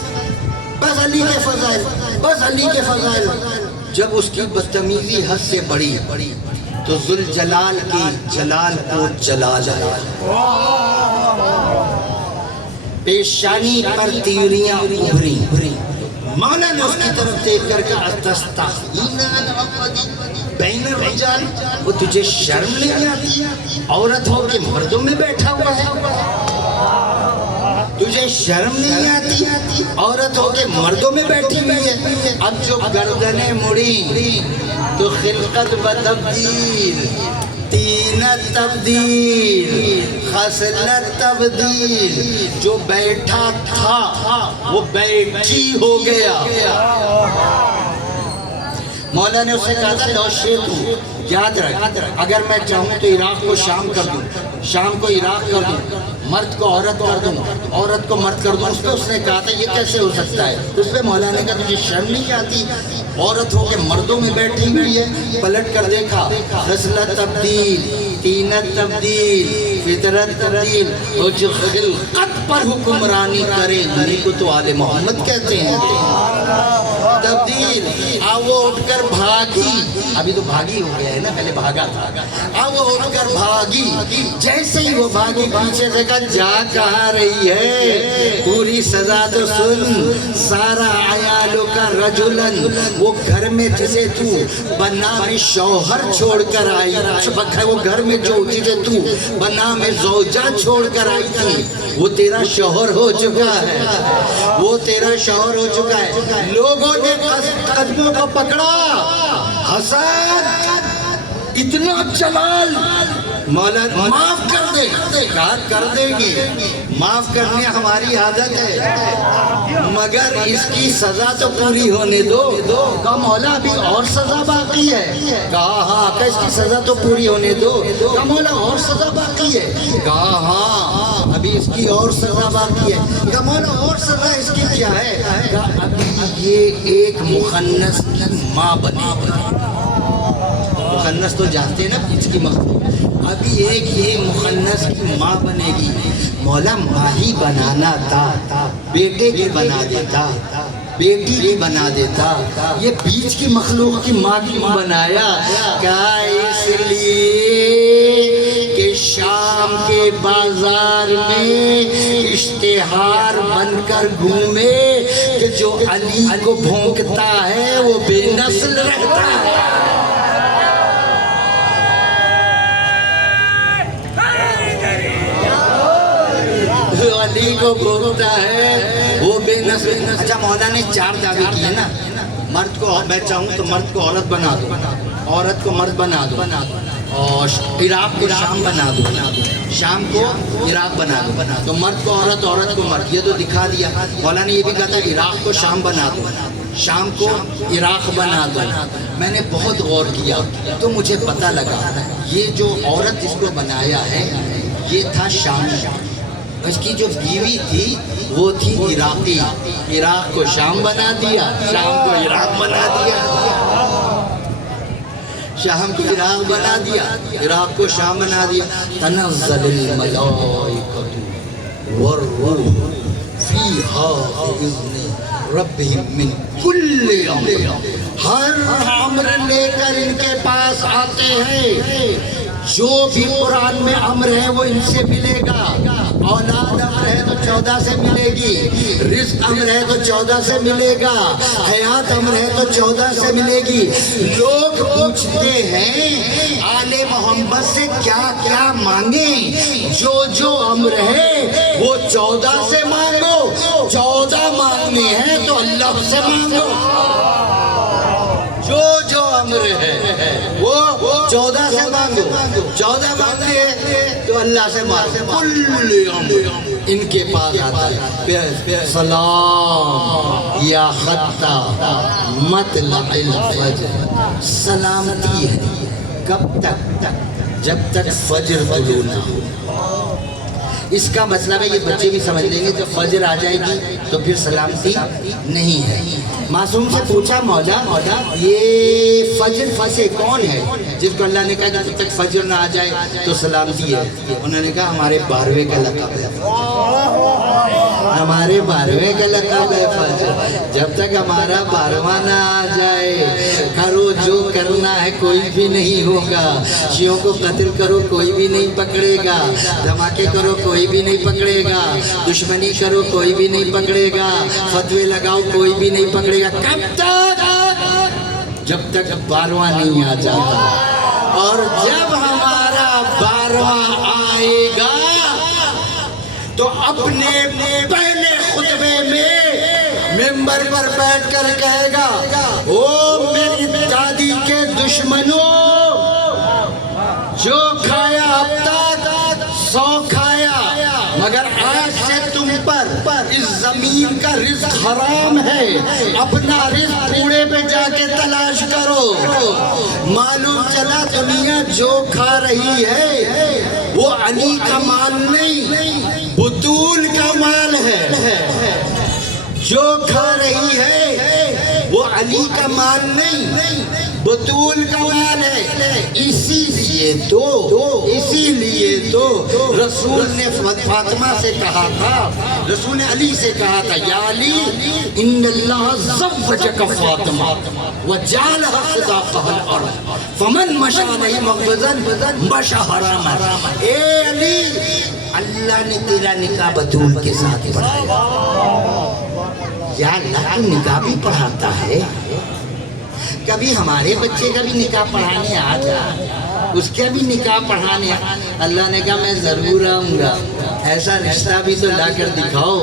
بس علی کے فضائل، بس علی کے فضائل۔ جب اس کی بدتمیزی حد سے بڑی تو ذوالجلال کی جلال کو جلال آیا، پیشانی پر تیوریاں ابھری۔ مولا نے اس کی طرف دیکھ کر کہا تستحیین بین الرجال، وہ تجھے شرم نہیں آتی؟ عورت ہو کے مردوں میں بیٹھا ہوا ہے، تجھے شرم نہیں آتی؟ عورت ہو کے مردوں میں بیٹھی ہوئی ہے۔ اب جو گردنیں مڑی تو خلقت بتبدیل، طینت تبدیل، خصلت تبدیل، جو بیٹھا تھا وہ بیٹھی ہو گیا۔ مولا نے اسے کہا تھا لو شیطو، یاد رکھ اگر میں چاہوں تو عراق کو شام کر دوں، شام کو عراق کر دوں، مرد کو عورت کر دوں، عورت کو مرد کر دوں۔ اس نے کہا تھا یہ کیسے ہو سکتا ہے؟ اس پہ مولا نے کہا تجھے شرم نہیں آتی؟ عورت ہو کے مردوں میں بیٹھی ہوئی ہے۔ پلٹ کر دیکھا، خصلت تبدیل، طینت تبدیل، فطرت تبدیل، اور جو خلقت پر حکمرانی کرے انہیں کو تو آل محمد کہتے ہیں۔ تبدیل، وہ اٹھ کر بھاگی، ابھی تو بھاگی ہو گیا ہے نا، پہلے بھاگا تھا۔ وہ اٹھ کر بھاگی، جیسے ہی وہ بھاگی پیچھے سے کہا جا کہاں رہی ہے؟ پوری سزا تو سن، سارا عیالوں کا رجلن، وہ گھر میں جسے تو بنام شوہر چھوڑ کر آئی، وہ گھر میں جو جسے تو بنام زوجہ چھوڑ کر آئی تھی وہ تیرا شوہر ہو چکا ہے، وہ تیرا شوہر ہو چکا ہے۔ لوگوں نے قدموں کو پکڑا، حسد، اتنا جلال، مولا معاف کر دے، کہا کر دیں گے، معاف کرنے ہماری عادت ہے، مگر اس کی سزا تو پوری ہونے دو۔ کہا مولا ابھی اور سزا باقی ہے؟ کہا ہاں۔ کہ اس کی سزا تو پوری ہونے دو۔ کہا مولا اور سزا باقی ہے؟ کہا ہاں ابھی اس کی اور سزا باقی ہے۔ کہا مولا اور سزا اس کی کیا ہے؟ کہا ابھی یہ ایک مخنث کی ماں بنے گی۔ مخنث تو جانتے ہیں نا اس کی مخلوق، ابھی ایک یہ مخنث کی ماں بنے گی۔ مولا ماں ہی بنانا تھا، بیٹے کی بنا دیتا، بیٹی کی بنا دیتا، یہ بیچ کی مخلوق کی ماں کی بنایا۔ کہا اس لیے کہ شام کے بازار میں اشتہار بن کر گھومے کہ جو علی کو بھونکتا ہے وہ بے نسل رہتا ہے۔ علی کو بھونکتا ہے وہ بے نسل۔ اچھا مولا نے 4 دعوے کیے نا، مرد کو میں چاہوں تو مرد کو عورت بنا دو، عورت کو مرد بنا دو، اور عراق کو شام بنا دو، شام کو عراق بنا دو، تو مرد کو عورت، عورت کو مرد، یہ تو دکھا دیا۔ مولا نے یہ بھی کہا تھا عراق کو شام بنا دو، شام کو عراق بنا دو۔ میں نے بہت غور کیا تو مجھے پتہ لگا یہ جو عورت جس کو بنایا ہے یہ تھا شامی، اس کی جو بیوی تھی وہ تھی عراقی، عراق کو شام بنا دیا، شام کو عراق بنا دیا، شام کو عراق بنا دیا، عراق کو شام بنا دیا۔ تنزل الملائکۃ والروح فیہا بإذن ربہم من کل امر، ہر امر لے کر ان کے پاس آتے ہیں۔ جو بھی قرآن میں امر ہے وہ ان سے ملے گا۔ اولاد امر ہے تو 14 سے ملے گی، رزق امر ہے تو 14 سے ملے گا، حیات امر ہے تو 14 سے ملے گی۔ لوگ پوچھتے ہیں آل محمد سے کیا کیا مانگیں؟ جو جو امر ہے وہ 14 سے مانگو، 14 مانگنے ہیں تو اللہ سے مانگو۔ جو جو امر ہے وہ 14 سے مانگو، 14 مانگتے ہیں تو اللہ سے مانگو۔ کل امر ان کے پاس آتا ہے۔ سلام یا خطہ مطلع الفجر، سلامتی ہے کب تک؟ جب تک فجر طلوع نہ ہو۔ اس کا مطلب ہے یہ بچے بھی سمجھ لیں گے جب فجر آ جائے گی تو پھر سلامتی نہیں ہے۔ معصوم سے پوچھا مولا یہ فجر فسے کون ہے جس کو اللہ نے کہا کہ جب تک فجر نہ آ جائے تو سلامتی ہے؟ انہوں نے کہا ہمارے 12ویں کا لقب ہے، ہمارے 12ویں کا لقب ہے فجر۔ جب تک ہمارا 12واں نہ آ جائے کرو جو کرنا ہے کوئی بھی نہیں ہوگا، شیعوں کو قتل کرو کوئی بھی نہیں پکڑے گا، دھماکے کرو کوئی بھی نہیں پکڑے گا، دشمنی کرو کوئی بھی نہیں پکڑے گا، فتوے لگاؤ کوئی بھی نہیں پکڑے گا۔ کب تک؟ جب تک 12واں نہیں آ جاتا۔ اور جب ہمارا 12واں آئے گا تو اپنے پہلے خطبے میں ممبر پر بیٹھ کر کہے گا او میری دادی کے دشمنوں، جو کھایا اب تک 100 کھایا، مگر آج سے تم پر اس زمین کا رزق حرام ہے، اپنا رزق کوڑے پہ جا کے تلاش کرو۔ معلوم چلا دنیا جو کھا رہی ہے وہ علی کا مال نہیں، بطول کا مال ہے۔ جو کھا رہی ہے وہ علی کا مال نہیں، بطول کا مال ہے۔ اسی لیے تو رسول نے فاطمہ سے کہا تھا، رسول نے علی سے کہا تھا یا علی ان اللہ زوجک فاطمہ وجعلها صداقها الارض فمن مشى علیہ مغبزا مشى حراما۔ اے علی اللہ نے تیرا نکاح بطول کے ساتھ پڑھایا۔ یا اللہ تو نکاح بھی پڑھاتا ہے، کبھی ہمارے بچے کا بھی نکاح پڑھانے آ جا، اس کے بھی نکاح پڑھانے۔ اللہ نے کہا میں ضرور آؤں گا، ایسا رشتہ بھی تو لا کر دکھاؤ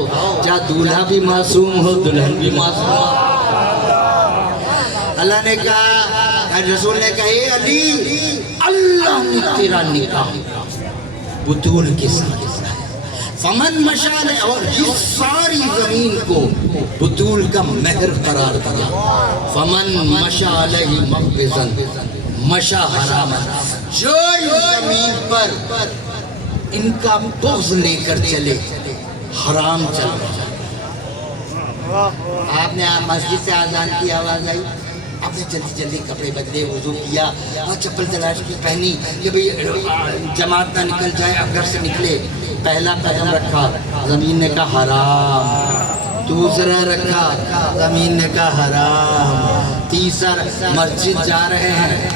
جہاں دولہا بھی معصوم ہو دلہن بھی معصوم ہو۔ اللہ نے کہا، رسول نے کہا اے علی اللہ نے تیرا نکاح بطول کے ساتھ فمن مشال، اور اس ساری زمین کو بطول کا مہر قرار دیا۔ فمن مشى علیہ مغبزا مشى حراما، جو اس زمین پر ان کا بغض لے کر چلے حرام چل رہا۔ آپ نے مسجد سے آزان کی آواز آئی، آپ نے جلدی جلدی کپڑے بدلے، وضو کیا اور چپل تلاش کی پہنی کہ بھئی جماعت نہ نکل جائے، اب گھر سے نکلے، پہلا قدم رکھا، زمین نے کہا حرام، دوسرا رکھا، زمین نے کہا حرام، تیسرا مسجد جا رہے ہیں،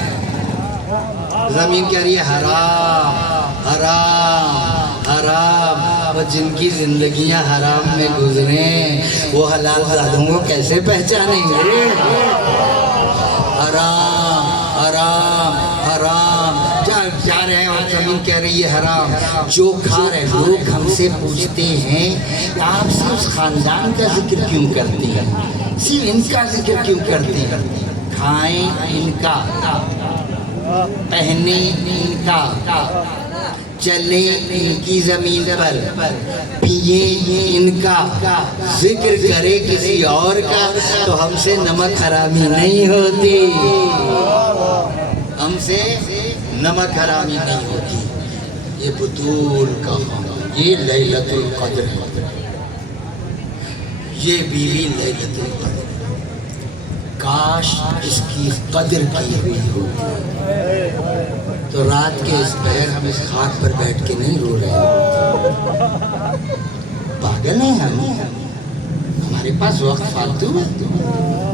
زمین کہہ رہی ہے حرام حرام حرام۔ وہ جن کی زندگیاں حرام میں گزریں وہ حلال زادوں کو کیسے پہچانیں گے؟ حرام حرام حرام جا رہے ہیں اور زمین کہہ رہی ہے حرام۔ جو کھا رہے لوگ ہم سے پوچھتے ہیں آپ صرف اس خاندان کا ذکر کیوں کرتے ہیں، صرف ان کا ذکر کیوں کرتے ہیں؟ کھائیں ان کا، پہنے ان کا، چلیں ان کی زمین پر، پیے ان کا، ذکر کرے کسی اور کا تو ہم سے نمک حرامی نہیں ہوتی، ہم سے نمک حرامی نہیں ہوتی۔ یہ بطول کا، یہ لیلۃ القدر ہے، یہ بیوی لیلۃ القدر، کاش اس کی قدر کی ہوئی ہو تو رات کے اس پہر ہم اس خاک پر بیٹھ کے نہیں رو رہے ہوتے۔ پاگل ہیں ہمارے پاس وقت فالتو ہے،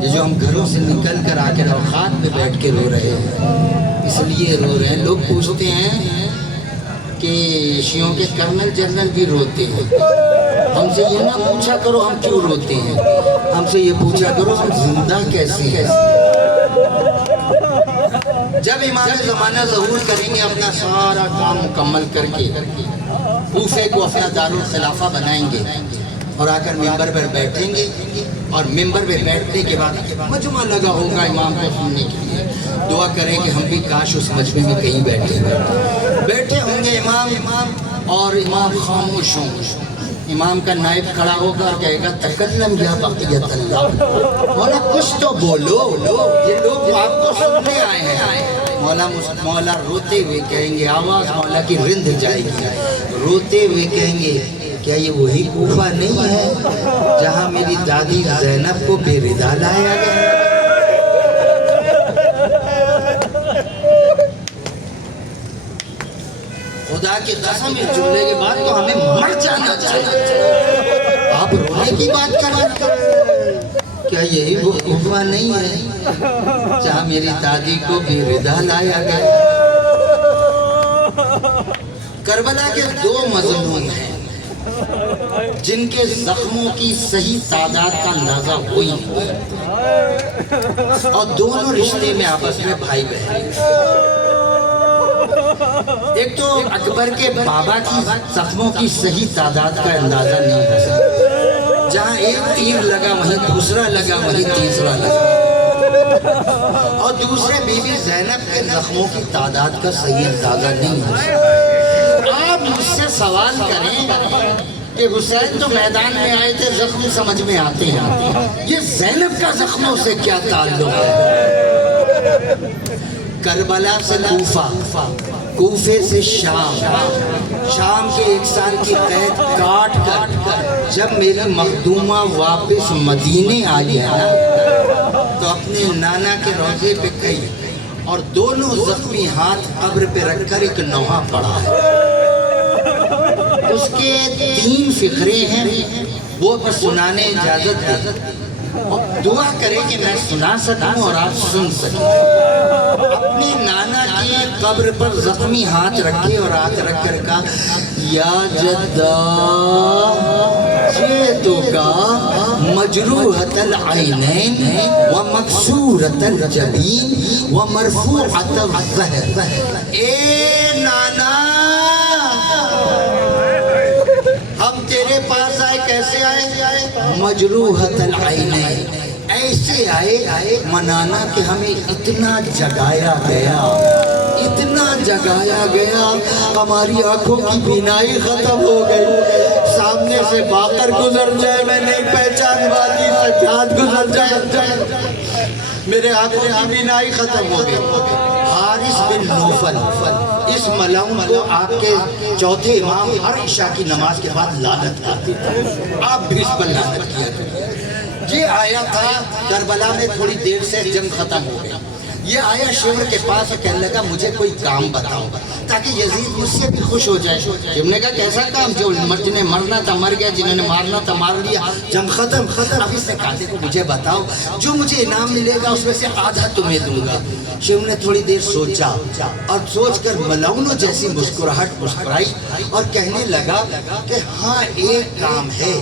یہ جو ہم گھروں سے نکل کر آ کر خاک پہ بیٹھ کے رو رہے ہیں اس لیے رو رہے ہیں۔ لوگ پوچھتے ہیں کہ شیعوں کے کرنل جنرل بھی روتے ہیں، ہم سے یہ نہ پوچھا کرو ہم کیوں روتے ہیں، ہم سے یہ پوچھا کرو ہم زندہ کیسے ہیں۔ جب امام زمانہ ظہور کریں گے اپنا سارا کام مکمل کر کے کوفے کو اپنا دارالخلافہ بنائیں گے اور آ کر ممبر پر بیٹھیں گے، اور ممبر پہ بیٹھنے کے بعد مجمع لگا ہوگا امام کو سننے کے لیے، دعا کریں کہ ہم بھی کاش اس مجمع میں کہیں بیٹھے ہوں گے امام، اور امام خاموش ہوں گے۔ امام کا نائب کھڑا ہوگا اور کہے گا تکلم یا بقیت اللہ، مولا کچھ تو بولو، یہ لوگ آپ کو سننے آئے ہیں۔ مولا روتے ہوئے کہیں گے، آواز مولا کی رند جائے گی، روتے ہوئے کہیں گے کیا یہ وہی کوفہ نہیں ہے جہاں میری دادی زینب کو بے ردا لایا گیا؟ خدا کی قسم اس جملے کے بعد تو ہمیں مر جانا چاہیے۔ آپ رونے کی بات کر رہے ہیں، کیا یہی وہ کوفہ نہیں ہے جہاں میری دادی کو بے ردا لایا گیا؟ کربلا کے دو مظلوم ہیں جن کے زخموں کی صحیح تعداد کا اندازہ ہوئی نہیں، اور دونوں رشتے میں آپس میں بھائی بہن۔ ایک تو اکبر کے بابا کی زخموں کی صحیح تعداد کا اندازہ نہیں ہو سکتا، جہاں ایک تیر لگا وہیں دوسرا لگا وہیں تیسرا لگا، اور دوسرے بی بی زینب کے زخموں کی تعداد کا صحیح اندازہ نہیں ہو سکتا۔ آپ مجھ سے سوال کریں کہ حسین تو میدان میں آئے تھے، زخم سمجھ میں آتے ہیں، یہ زینب کا زخموں سے کیا تعلق ہے؟ کربلا سے کوفہ، کوفے سے شام، شام کے 1 سال کی قید کاٹ کر جب میری مخدومہ واپس مدینے آئی ہے تو اپنے نانا کے روضے پہ گئی اور دونوں زخمی ہاتھ قبر پہ رکھ کر ایک نوحہ پڑھا ہے۔ اس کے 3 فقرے ہیں، وہ پر سنانے اجازت دیں اور دعا کریں کہ میں سنا سکوں اور آپ سن سکیں۔ اپنے نانا کی قبر پر زخمی ہاتھ رکھے اور ہاتھ رکھ کر کہا یا جدہ جئتک مجروحۃ العینین ومکسورۃ الجبین ومرفوعۃ الظہر، اے نانا ہم تیرے پاس آئے، کیسے آئے؟ مجروحۃ العینین، ایسے آئے منانا کہ ہمیں اتنا جگایا گیا، اتنا جگایا گیا، ہماری آنکھوں کی بینائی ختم ہو گئی، سامنے سے باقر گزر جائے میں نہیں پہچان والی، سجاد گزر جائے میرے آنکھوں کی بینائی ختم ہو گئی۔ حارث بن نوفل اس ملعون کو آپ کے چوتھے امام ہر عشاء کی نماز کے بعد لعنت کرتے تھے، آپ بھی اس پر لعنت کیا کرتے۔ یہ آیا تھا کربلا میں، تھوڑی دیر سے جنگ ختم ہو گئی، یہ آیا شمر کے پاس اور کہنے لگا مجھے کوئی کام بتاؤ تاکہ یزید مجھ سے بھی خوش ہو جائے۔ شمر نے کہا کیسا کام؟ جو جنہیں مرنا تھا مر گیا، جنہیں نے مارنا تھا مار لیا، جنگ ختم۔ اب اس نے کہا دیکھو مجھے بتاؤ جو مجھے انعام ملے گا اس میں سے آدھا تمہیں دوں گا۔ شمر نے تھوڑی دیر سوچا اور سوچ کر ملعونوں جیسی مسکراہٹ مسکرائی اور کہنے لگا کہ ہاں ایک کام ہے،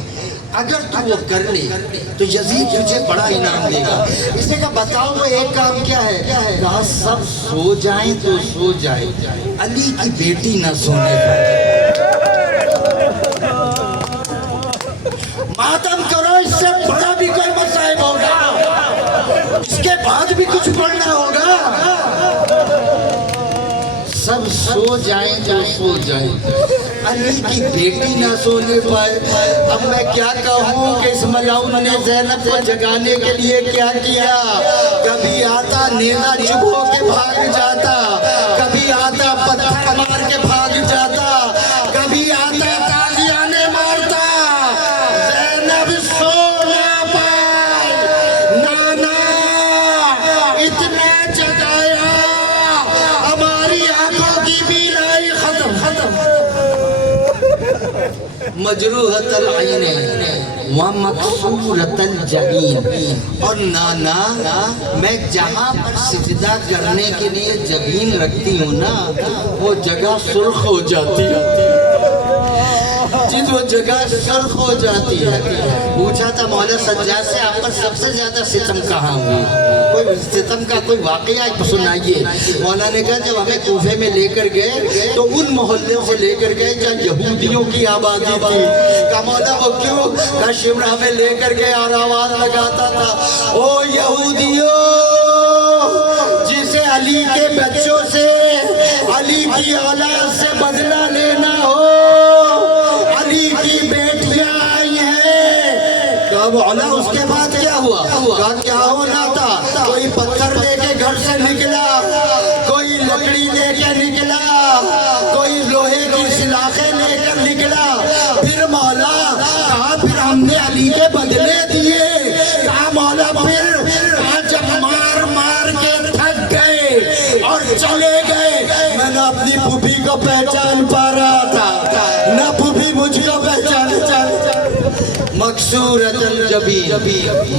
اگر تو وہ کر لے تو یزید تجھے بڑا انعام دے گا۔ اس نے کہا بتاؤ وہ ایک کام کیا ہے؟ کہا سب سو جائیں تو سو جائیں، علی کی بیٹی نہ سونے پائے۔ ماتم کرو، اس سے بڑا بھی کوئی مصائب ہوگا، اس کے بعد بھی کچھ پڑھنا ہوگا۔ سب سو جائیں تو سو جائیں، علی کی بیٹی نہ سونے پائے۔ اب میں کیا کہوں کہ اس ملعون نے زینب کو جگانے کے لیے کیا کیا؟ کبھی آتا نیزہ چبھو کے بھاگ جاتا، کبھی آتا پتھر مار کے بھاگ جاتا، کبھی آتا تازیانے مارتا، زینب سو نہ پائے۔ نانا اتنا جگایا، ہماری آنکھوں کی بینائی ختم۔ مجروحۃ العینین ومکسورۃ الجبین، اور نانا میں جہاں پر سجدہ کرنے کے لیے جبین رکھتی ہوں نا وہ جگہ سرخ ہو جاتی ہے، جس وہ جگہ سرخ ہو جاتی ہے. پوچھا تھا مولا سجاد سے آپ پر سب سے زیادہ ستم کہاں ہوئی؟ کوئی ستم کا کوئی واقعہ سنائیے. مولا نے کہا جب ہمیں کوفے میں لے کر گئے تو ان محلے سے لے کر گئے جہاں یہودیوں کی آبادی تھی. کہا مولا وہ کیوں؟ کہا شمر ہمیں لے کر گئے اور آواز لگاتا تھا او یہودیوں جسے علی کے بچوں سے علی کی اولاد سے بدلہ لینا ہو علی کی بیٹیاں آئی ہیں. کہا مولا اس کے بعد کیا ہوا؟ کہا کیا ہونا تھا؟ کوئی پتھر لے کے گھر سے نکلا کوئی لکڑی لے کے نکلا کوئی لوہے کی سلاخیں لے کر نکلا. پھر مولا کہا پھر ہم نے علی کے بدلے دیے. کہا مولا پھر جب مار مار کے تھک گئے اور چلے گئے میں نہ اپنی پھوپھی کو پہچان پا رہا تھا نہ پھوپھی مجھ کو پہچان مکسورۃ الجبین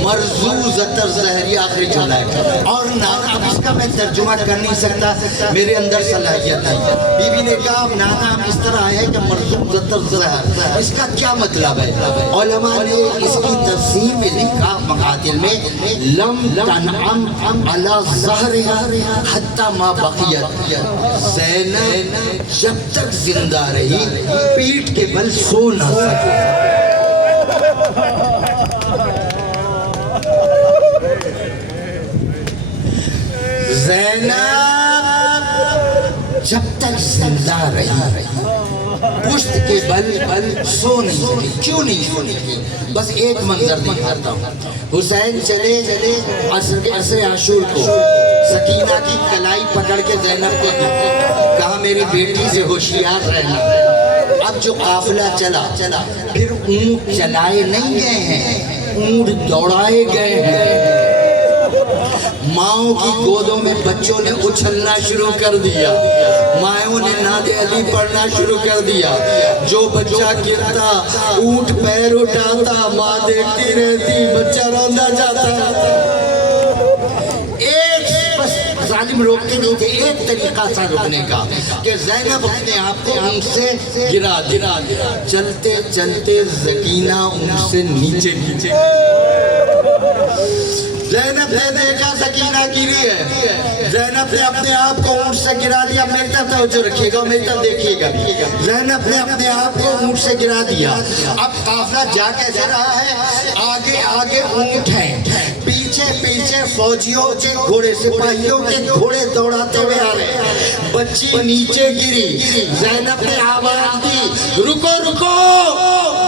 مرزوزۃ الزہری آخری جملہ ہے. اور نانا اب اس کا میں ترجمہ کر نہیں سکتا میرے اندر صلاحیت نہیں. بی بی نے کہا اب نانا ہم اس طرح ہے کہ مرزوزۃ الزہر اس کا کیا مطلب ہے؟ علماء نے اس کی تفسیر میں لکھا مقاتل میں لم تنعم علی ظہرہا حتی ما بقیت. زینب جب تک زندہ رہی پیٹ کے بل سو نہ سکے. زینب جب تک زندہ رہی پشت کے بل سو نہیں سکی. کیوں نہیں سو سکی؟ بس ایک منظر دکھاتا ہوں. حسین چلے عصر عاشور کو سکینہ کی کلائی پکڑ کے زینب کو کہا میری بیٹی سے ہوشیار رہنا. اب جو قافلہ چلا پھر اونٹ چلائے نہیں گئے ہیں اونٹ دوڑائے گئے ہیں. ماؤں کی گودوں میں بچوں نے اچھلنا شروع کر دیا. مائوں نے ناد علی پڑھنا شروع کر دیا. جو بچہ گرتا اونٹ پیر اٹھاتا ماں دیکھتی رہتی بچہ روندا جاتا. ایک بس ظالم روکتے نہیں تھے. ایک طریقہ تھا روکنے کا کہ زینب اپنے آپ کو اونٹ سے گرا دیا. چلتے چلتے سکینہ اونٹ سے نیچے زینب نے دیکھا سکینہ گری ہے. زینب نے اپنے آپ کو اونٹ سے گرا دیا. میری طرف توجہ رکھیے گا میری طرف دیکھیے گا. زینب نے اپنے آپ کو اونٹ سے گرا دیا. اب قافلہ جا کیسے رہا ہے؟ آگے آگے اونٹ ہیں پیچھے پیچھے فوجیوں کے گھوڑے سپاہیوں کے گھوڑے دوڑاتے ہوئے آ رہے ہیں. بچی نیچے گری. زینب نے آواز دی رکو رکو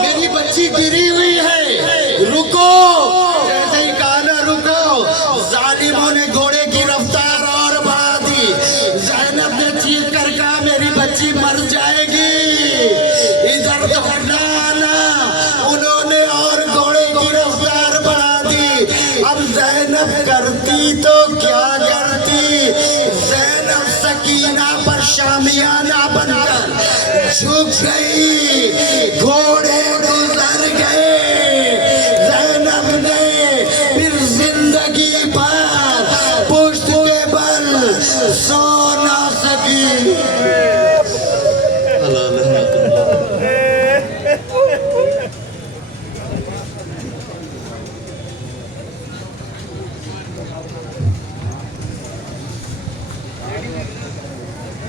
میری بچی گری ہوئی ہے رکو. جیسے ہی کہا نا رکو ظالموں نے گھوڑے کی رفتار اور بڑھا دی. زینب نے چیخ کر کہا میری بچی مر جائے گی ادھر دوڑنا. انہوں نے اور گھوڑے کی رفتار بڑھا دی. اب زینب کرتی تو کیا کرتی؟ زینب سکینہ پر شامیانہ بن کر جھک گئی. گھوڑے